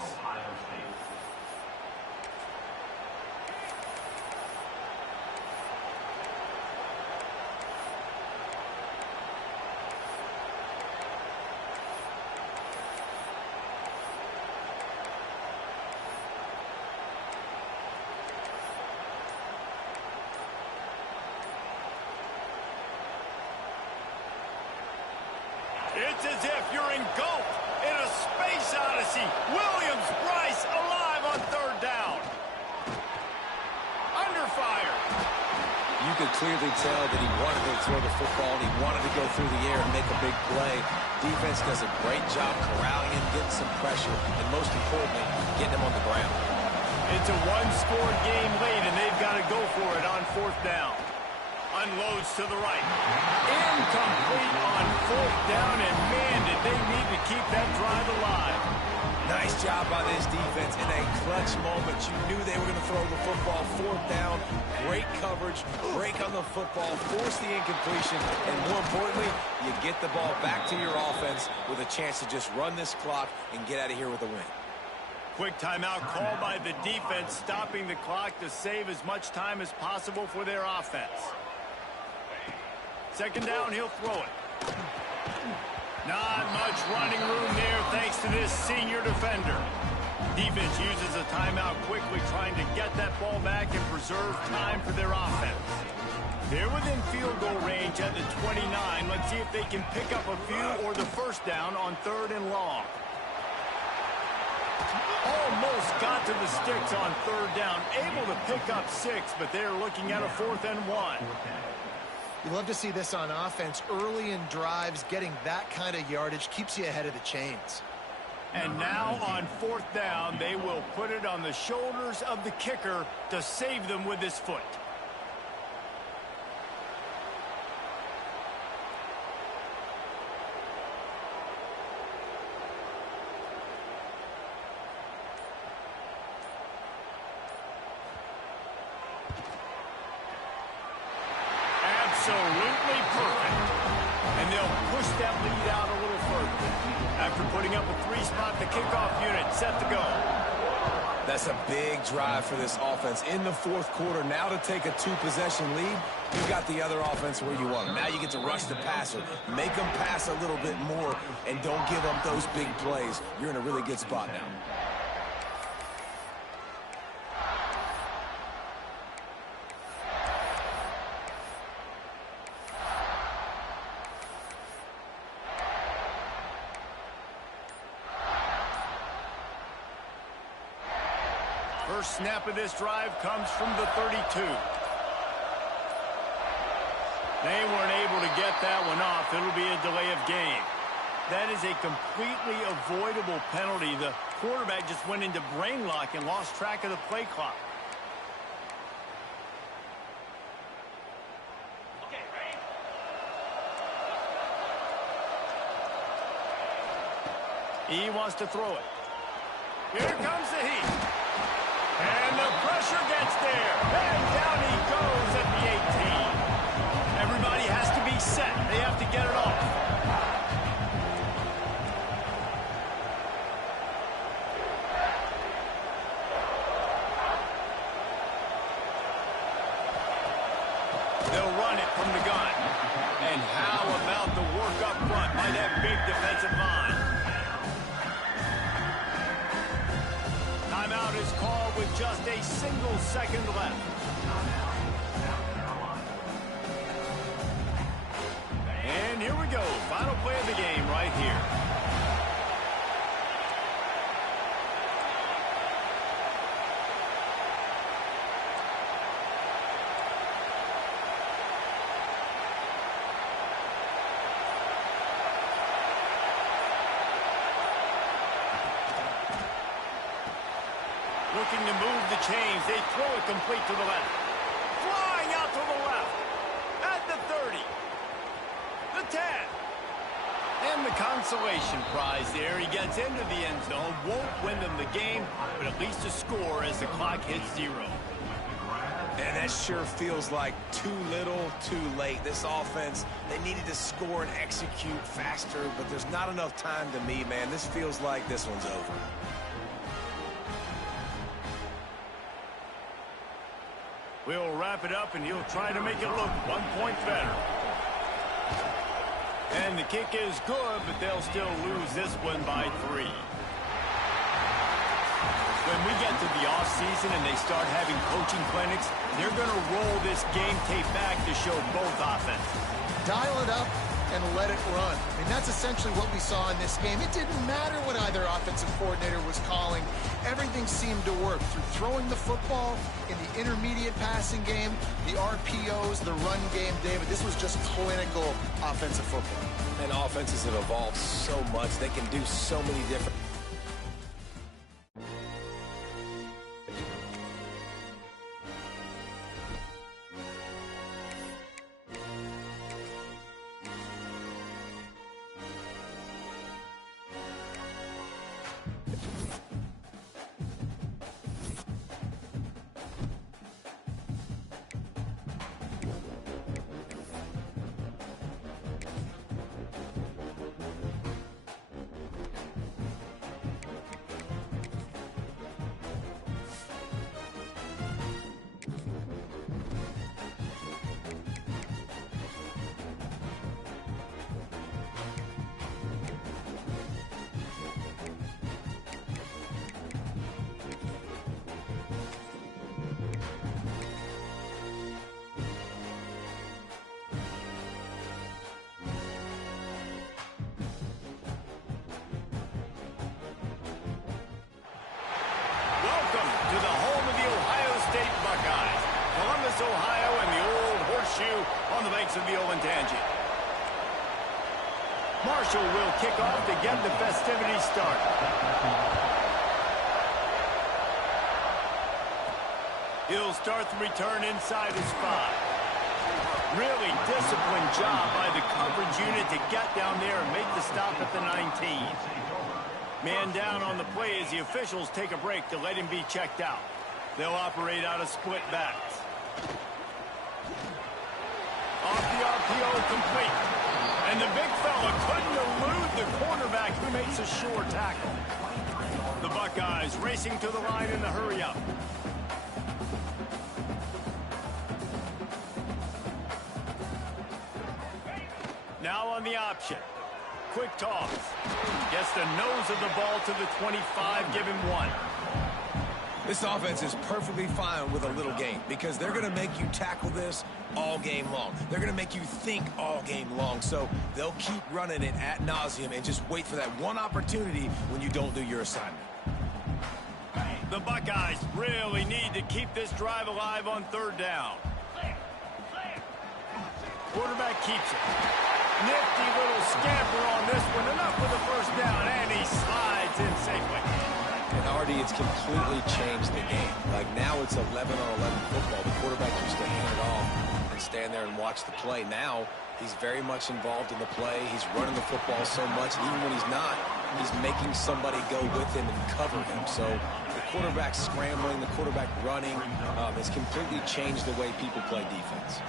It's as if you're engulfed in a space odyssey. Williams-Brice alive on third down. Under fire. You could clearly tell that he wanted to throw the football and he wanted to go through the air and make a big play. Defense does a great job corralling him, getting some pressure, and most importantly, getting him on the ground. It's a one-score game late, and they've got to go for it on fourth down. Unloads to the right. Incomplete on 4th down, and man, did they need to keep that drive alive. Nice job by this defense in a clutch moment. You knew they were going to throw the football. 4th down, great coverage, break on the football, force the incompletion, and more importantly, you get the ball back to your offense with a chance to just run this clock and get out of here with a win. Quick timeout called by the defense, stopping the clock to save as much time as possible for their offense. 2nd down, he'll throw it. Not much running room there thanks to this senior defender. Defense uses a timeout quickly, trying to get that ball back and preserve time for their offense. They're within field goal range at the 29. Let's see if they can pick up a few or the 1st down on 3rd and long. Almost got to the sticks on 3rd down. Able to pick up 6, but they're looking at a 4th and 1. You love to see this on offense. Early in drives, getting that kind of yardage keeps you ahead of the chains. And now on 4th down, they will put it on the shoulders of the kicker to save them with his foot. Absolutely perfect. And they'll push that lead out a little further. After putting up a 3-spot, the kickoff unit set to go. That's a big drive for this offense in the 4th quarter. Now to take a 2-possession lead, you got the other offense where you want them. Now you get to rush the passer, make them pass a little bit more, and don't give up those big plays. You're in a really good spot now. First snap of this drive comes from the 32. They weren't able to get that one off. It'll be a delay of game. That is a completely avoidable penalty. The quarterback just went into brain lock and lost track of the play clock. Okay, ready? He wants to throw it. Here comes the heat. And the pressure gets there. And down he goes at the 18. Everybody has to be set. They have to get it off. They'll run it from the gun. And how about the work up front by that big defensive line? Timeout is called with just a single second left. And here we go. Final play of the game right here. Looking to move the chains. They throw it complete to the left. Flying out to the left. At the 30. The 10. And the consolation prize there. He gets into the end zone. Won't win them the game, but at least a score as the clock hits 0. And that sure feels like too little, too late. This offense, they needed to score and execute faster, but there's not enough time to me, man. This feels like this one's over. We'll wrap it up, and he'll try to make it look 1 point better. And the kick is good, but they'll still lose this one by 3. When we get to the offseason and they start having coaching clinics, they're going to roll this game tape back to show both offenses. Dial it up and let it run. I mean, that's essentially what we saw in this game. It didn't matter what either offensive coordinator was calling. Everything seemed to work through throwing the football in the intermediate passing game, the RPOs, the run game. David, this was just clinical offensive football. And offenses have evolved so much. They can do so many different... takes the Violin tangent. Marshall will kick off to get the festivities started. He'll start the return inside his 5. Really disciplined job by the coverage unit to get down there and make the stop at the 19. Man down on the play as the officials take a break to let him be checked out. They'll operate out of split backs. Off the RPO, complete. And the big fella couldn't elude the cornerback who makes a sure tackle. The Buckeyes racing to the line in the hurry-up. Now on the option. Quick toss. Gets the nose of the ball to the 25, give him 1. This offense is perfectly fine with a little game because they're going to make you tackle this all game long. They're going to make you think all game long. So they'll keep running it ad nauseum and just wait for that one opportunity when you don't do your assignment. The Buckeyes really need to keep this drive alive on 3rd down. Quarterback keeps it. Nifty little scamper on this one. Enough for the 1st down, and he slides in safely. And Artie, it's completely changed the game. Like now it's 11 on 11 football. The quarterback used to hand it off and stand there and watch the play. Now he's very much involved in the play. He's running the football so much. Even when he's not, he's making somebody go with him and cover him. So the quarterback scrambling, the quarterback running, has completely changed the way people play defense.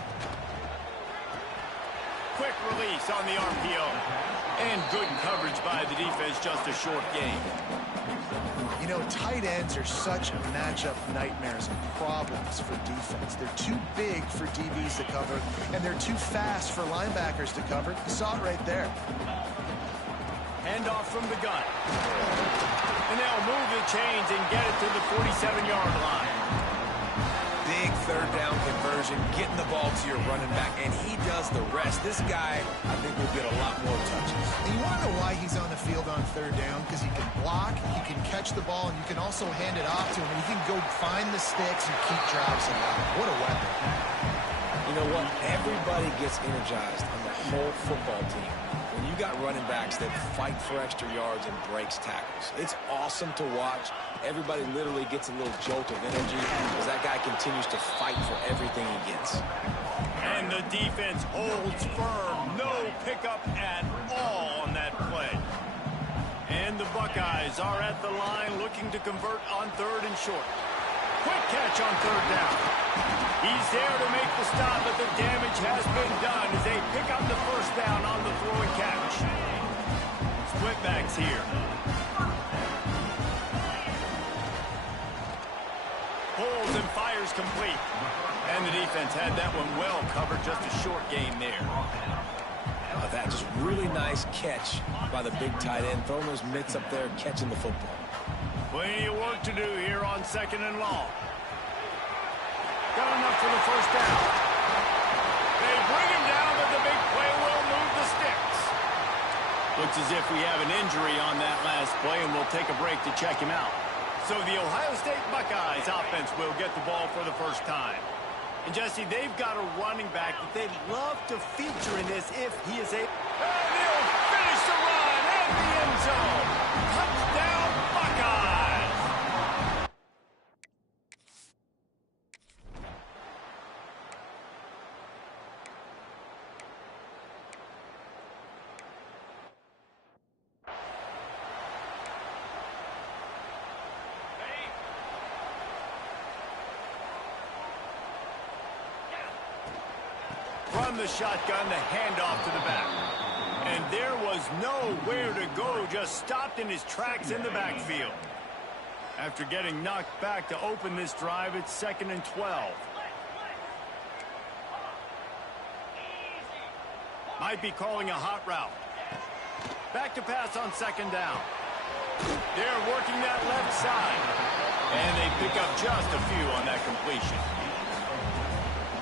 Quick release on the RPO. And good coverage by the defense, just a short gain. You know, tight ends are such matchup nightmares and problems for defense. They're too big for DBs to cover, and they're too fast for linebackers to cover. You saw it right there. Handoff from the gun. And they'll move the chains and get it to the 47-yard line. Big 3rd down conversion, getting the ball to your running back, and he does the rest. This guy, I think, will get a lot more touches. And you want to know why he's on the field on 3rd down? Because he can block, he can catch the ball, and you can also hand it off to him, and he can go find the sticks and keep drives alive. What a weapon. You know what? Everybody gets energized on the whole football team when you got running backs that fight for extra yards and breaks tackles. It's awesome to watch. Everybody literally gets a little jolt of energy as that guy continues to fight for everything he gets. And the defense holds firm. No pickup at all on that play. And the Buckeyes are at the line looking to convert on 3rd and short. Quick catch on 3rd down. He's there to make the stop, but the damage has been done as they pick up the 1st down on the throw and catch. Split backs here. Pulls and fires complete. And the defense had that one well covered, just a short gain there. That just really nice catch by the big tight end, throwing those mitts up there, catching the football. Plenty of work to do here on 2nd and long. Got enough for the 1st down. They bring him down, but the big play will move the sticks. Looks as if we have an injury on that last play, and we'll take a break to check him out. So the Ohio State Buckeyes offense will get the ball for the 1st time. And Jesse, they've got a running back that they'd love to feature in this if he is a... And he'll finish the run in the end zone. Touchdown Buckeyes! From the shotgun, the handoff to the back. And there was nowhere to go, just stopped in his tracks in the backfield. After getting knocked back to open this drive, it's 2nd and 12. Might be calling a hot route. Back to pass on 2nd down. They're working that left side. And they pick up just a few on that completion.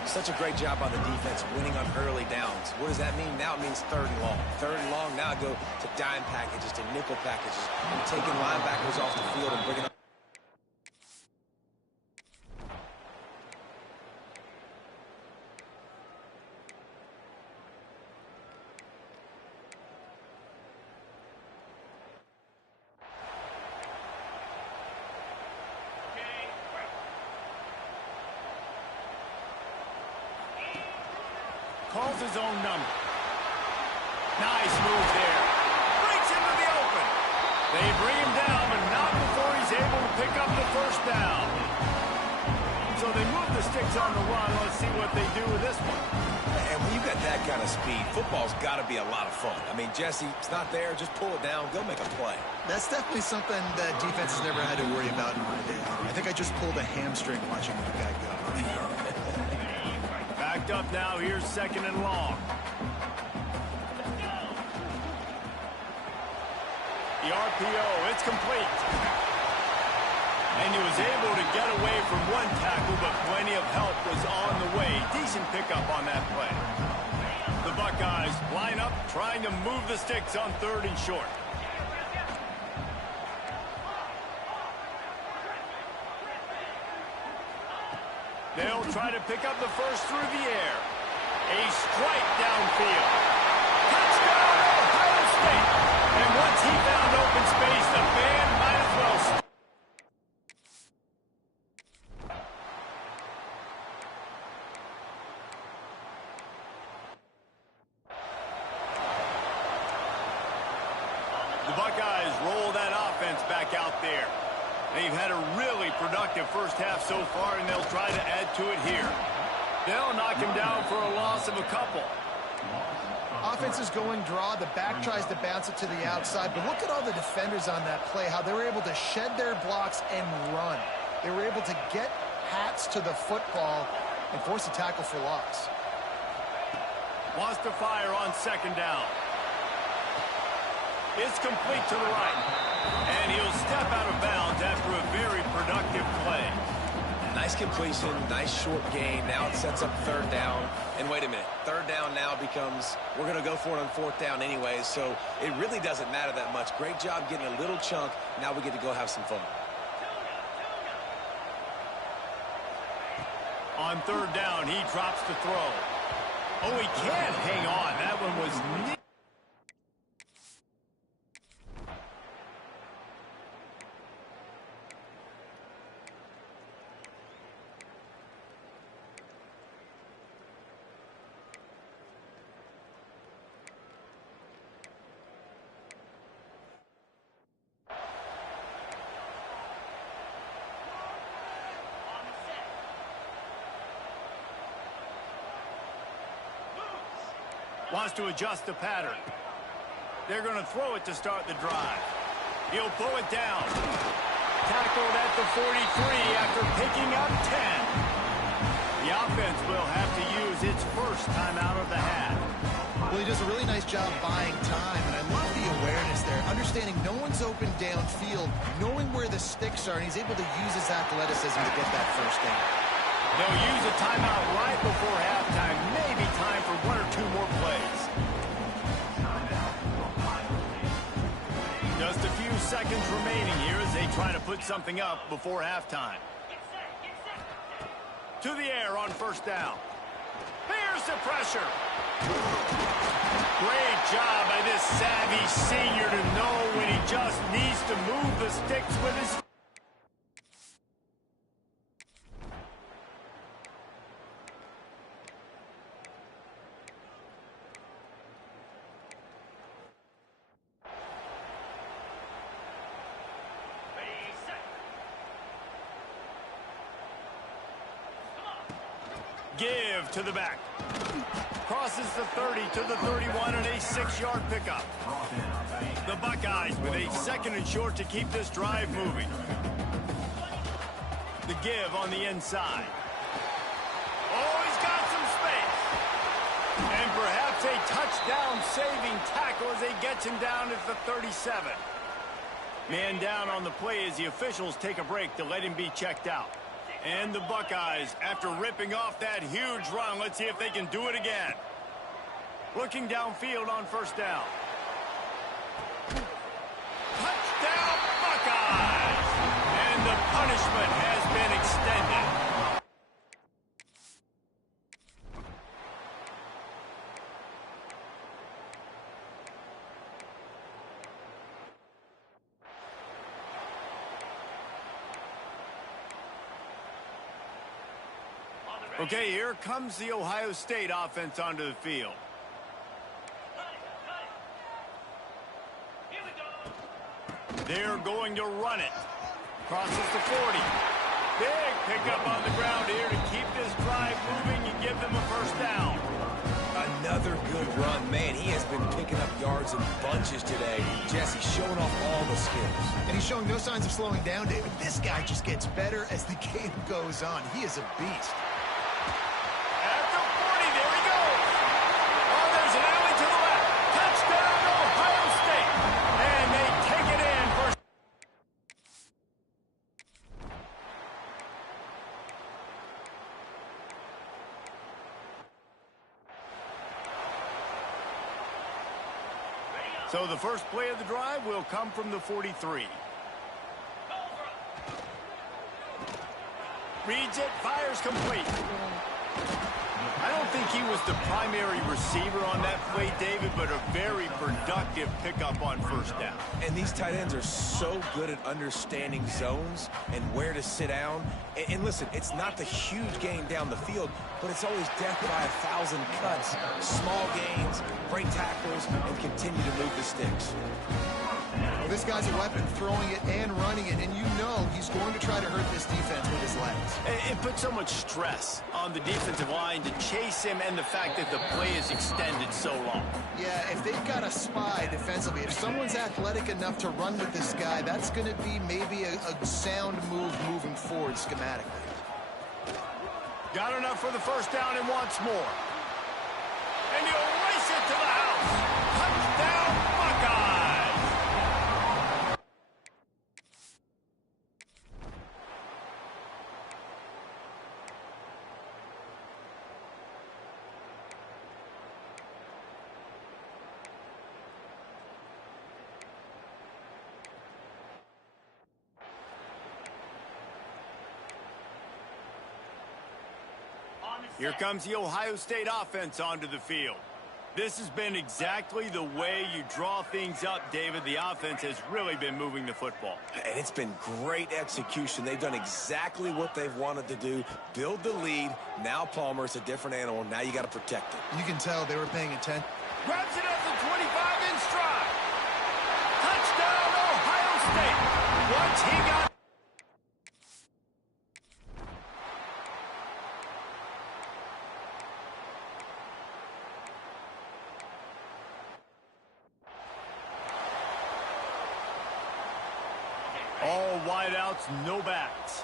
Such a great job by the defense winning on early downs. What does that mean? Now it means 3rd and long. 3rd and long, now I go to dime packages, to nickel packages. I'm taking linebackers off the field and bringing up. calls his own number. Nice move there. Breaks into the open. They bring him down, but not before he's able to pick up the first down. So they move the sticks on the run. Let's see what they do with this one. And when you got that kind of speed, football's got to be a lot of fun. I mean, Jesse, it's not there. Just pull it down. Go make a play. That's definitely something that defense has never had to worry about in my day. I think I just pulled a hamstring watching that guy go. Backed up now. Here's second and long. The RPO, it's complete. And he was able to get away from one tackle, but plenty of help was on the way. Decent pickup on that play. The Buckeyes line up, trying to move the sticks on 3rd and short. They'll try to pick up the first through the air. A strike downfield. Touchdown, Ohio State. And once he found open space, the band might as well stop. The Buckeyes roll that offense back out there. They've had a really productive first half so far, and they'll try to add to it here. They'll knock him down for a loss of a couple. Offense is going draw. The back tries to bounce it to the outside, but look at all the defenders on that play, how they were able to shed their blocks and run. They were able to get hats to the football and force a tackle for loss. Wants to fire on 2nd down. It's complete to the right. And he'll step out of bounds after a very productive play. Nice completion, nice short gain. Now it sets up 3rd down. And wait a minute, 3rd down now becomes, we're going to go for it on 4th down anyways, so it really doesn't matter that much. Great job getting a little chunk. Now we get to go have some fun. On 3rd down, he drops the throw. Oh, he can't hang on. That one was neat. Wants to adjust the pattern. They're going to throw it to start the drive. He'll pull it down. Tackled at the 43 after picking up 10. The offense will have to use its first time out of the half. Well, he does a really nice job buying time, and I love the awareness there. Understanding no one's open downfield, knowing where the sticks are, and he's able to use his athleticism to get that first down. They'll use a timeout right before halftime. Maybe time for 1 or 2 more plays. Just a few seconds remaining here as they try to put something up before halftime. To the air on 1st down. Here's the pressure. Great job by this savvy senior to know when he just needs to move the sticks with his... Give to the back. Crosses the 30 to the 31 and a 6-yard pickup. The Buckeyes with a 2nd and short to keep this drive moving. The give on the inside. Oh, he's got some space. And perhaps a touchdown-saving tackle as he gets him down at the 37. Man down on the play as the officials take a break to let him be checked out. And the Buckeyes, after ripping off that huge run, let's see if they can do it again. Looking downfield on 1st down. Touchdown, Buckeyes! And the punishment has been extended. Okay, here comes the Ohio State offense onto the field. They're going to run it. Crosses the 40. Big pickup on the ground here to keep this drive moving and give them a first down. Another good run. Man, he has been picking up yards in bunches today. Jesse showing off all the skills. And he's showing no signs of slowing down, David. This guy just gets better as the game goes on. He is a beast. At the 40, there he goes. Oh, there's an alley to the left. Touchdown, Ohio State. And they take it in for... So the first play of the drive will come from the 43. Reads it, fires complete. I don't think he was the primary receiver on that play, David, but a very productive pickup on first down. And these tight ends are so good at understanding zones and where to sit down. And listen, it's not the huge gain down the field, but it's always death by 1,000 cuts, small gains, break tackles, and continue to move the sticks. Well, this guy's a weapon, throwing it and running it, and you know he's going to try to hurt this defense with his legs. It puts so much stress on the defensive line to chase him and the fact that the play is extended so long. Yeah, if they've got a spy defensively, if someone's athletic enough to run with this guy, that's going to be maybe a sound move moving forward schematically. Got enough for the first down and wants more. And he'll race it to the house. Touchdown, Buckeyes! Here comes the Ohio State offense onto the field. This has been exactly the way you draw things up, David. The offense has really been moving the football. And it's been great execution. They've done exactly what they've wanted to do. Build the lead. Now Palmer's a different animal. Now you got to protect it. You can tell they were paying attention. Grabs it at the 25 in stride. Touchdown, Ohio State. Once he got... All wideouts, no backs.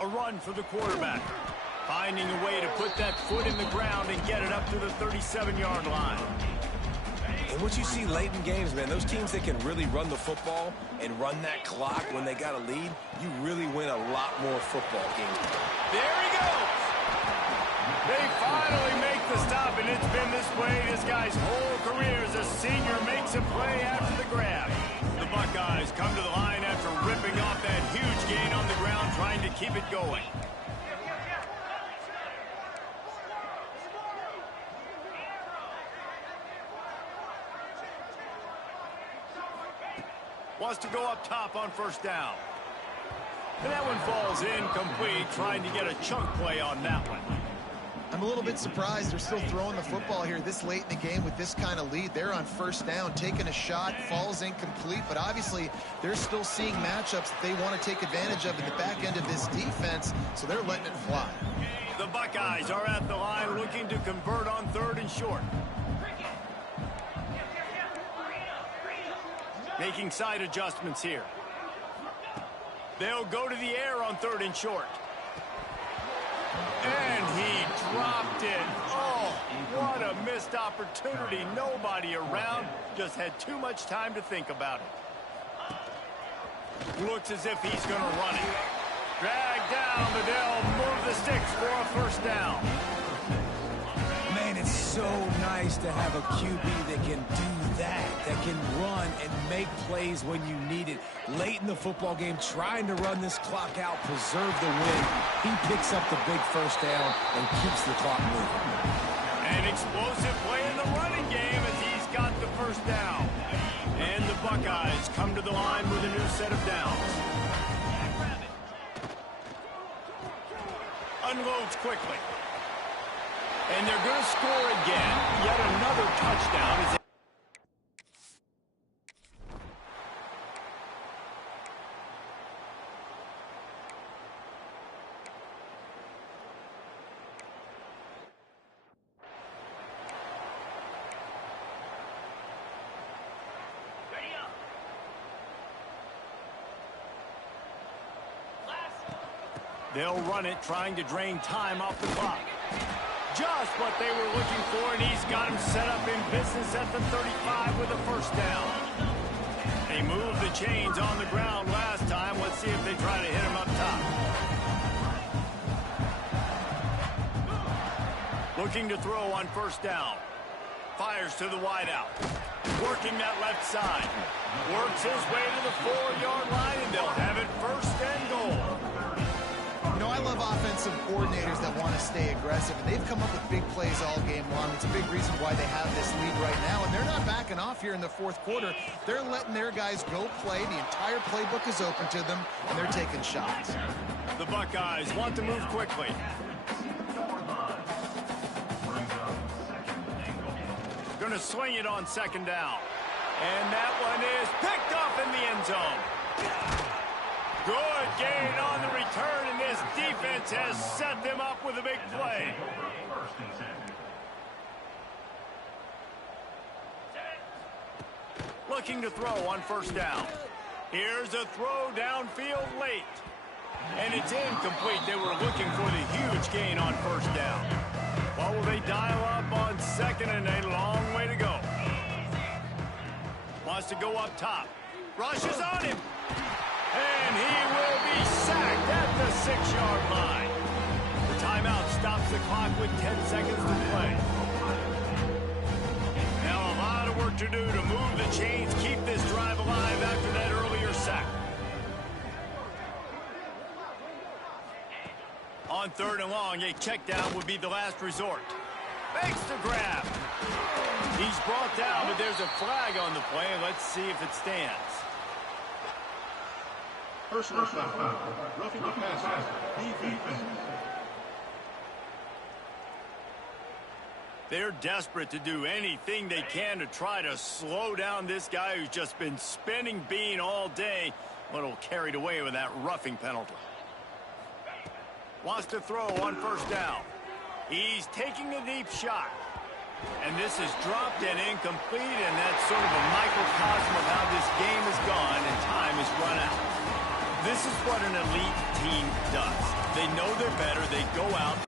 A run for the quarterback. Finding a way to put that foot in the ground and get it up to the 37-yard line. And what you see late in games, man, those teams that can really run the football and run that clock when they got a lead, you really win a lot more football games. There he goes. They finally make the stop, and it's been this way this guy's whole career as a senior makes a play after the grab. The Buckeyes come to the line after ripping off that huge gain on the ground, trying to keep it going. Wants to go up top on first down. And that one falls incomplete, trying to get a chunk play on that one. I'm a little bit surprised they're still throwing the football here this late in the game with this kind of lead. They're on first down, taking a shot, falls incomplete, but obviously they're still seeing matchups that they want to take advantage of in the back end of this defense, so they're letting it fly. The Buckeyes are at the line looking to convert on 3rd and short. Making side adjustments here. They'll go to the air on 3rd and short. And he dropped it. Oh, what a missed opportunity. Nobody around. Just had too much time to think about it. Looks as if he's going to run it. Drag down, but they'll move the sticks for a first down. Man, it's so nice to have a QB that can do that can run and make plays when you need it. Late in the football game, trying to run this clock out, preserve the win. He picks up the big first down and keeps the clock moving. An explosive play in the running game as he's got the first down. And the Buckeyes come to the line with a new set of downs. unloads quickly. And they're going to score again. Yet another touchdown. They'll run it, trying to drain time off the clock. Just what they were looking for, and he's got him set up in business at the 35 with a first down. They moved the chains on the ground last time. Let's see if they try to hit him up top. Looking to throw on first down. Fires to the wideout. Working that left side. Works his way to the 4-yard line, and they'll have it first and goal. You know, I love offensive coordinators that want to stay aggressive, and they've come up with big plays all game long. It's a big reason why they have this lead right now, and they're not backing off here in the fourth quarter. They're letting their guys go play. The entire playbook is open to them, and they're taking shots. The Buckeyes want to move quickly. Going to swing it on second down. And that one is picked up in the end zone. Good gain on the return, and this defense has set them up with a big play. Looking to throw on first down. Here's a throw downfield late. And it's incomplete. They were looking for the huge gain on first down. Well, will they dial up on second, and a long way to go. Wants to go up top. Rushes on him. And he will be sacked at the 6-yard line. The timeout stops the clock with 10 seconds to play. Now a lot of work to do to move the chains, keep this drive alive after that earlier sack. On third and long, a check down would be the last resort. Makes the grab. He's brought down, but there's a flag on the play. Let's see if it stands. Personal foul. Roughing the passer. Defense. They're desperate to do anything they can to try to slow down this guy who's just been spinning bean all day. A little carried away with that roughing penalty. Wants to throw on first down. He's taking a deep shot. And this is dropped and incomplete, and that's sort of a microcosm of how this game has gone, and time has run out. This is what an elite team does. They know they're better. They go out.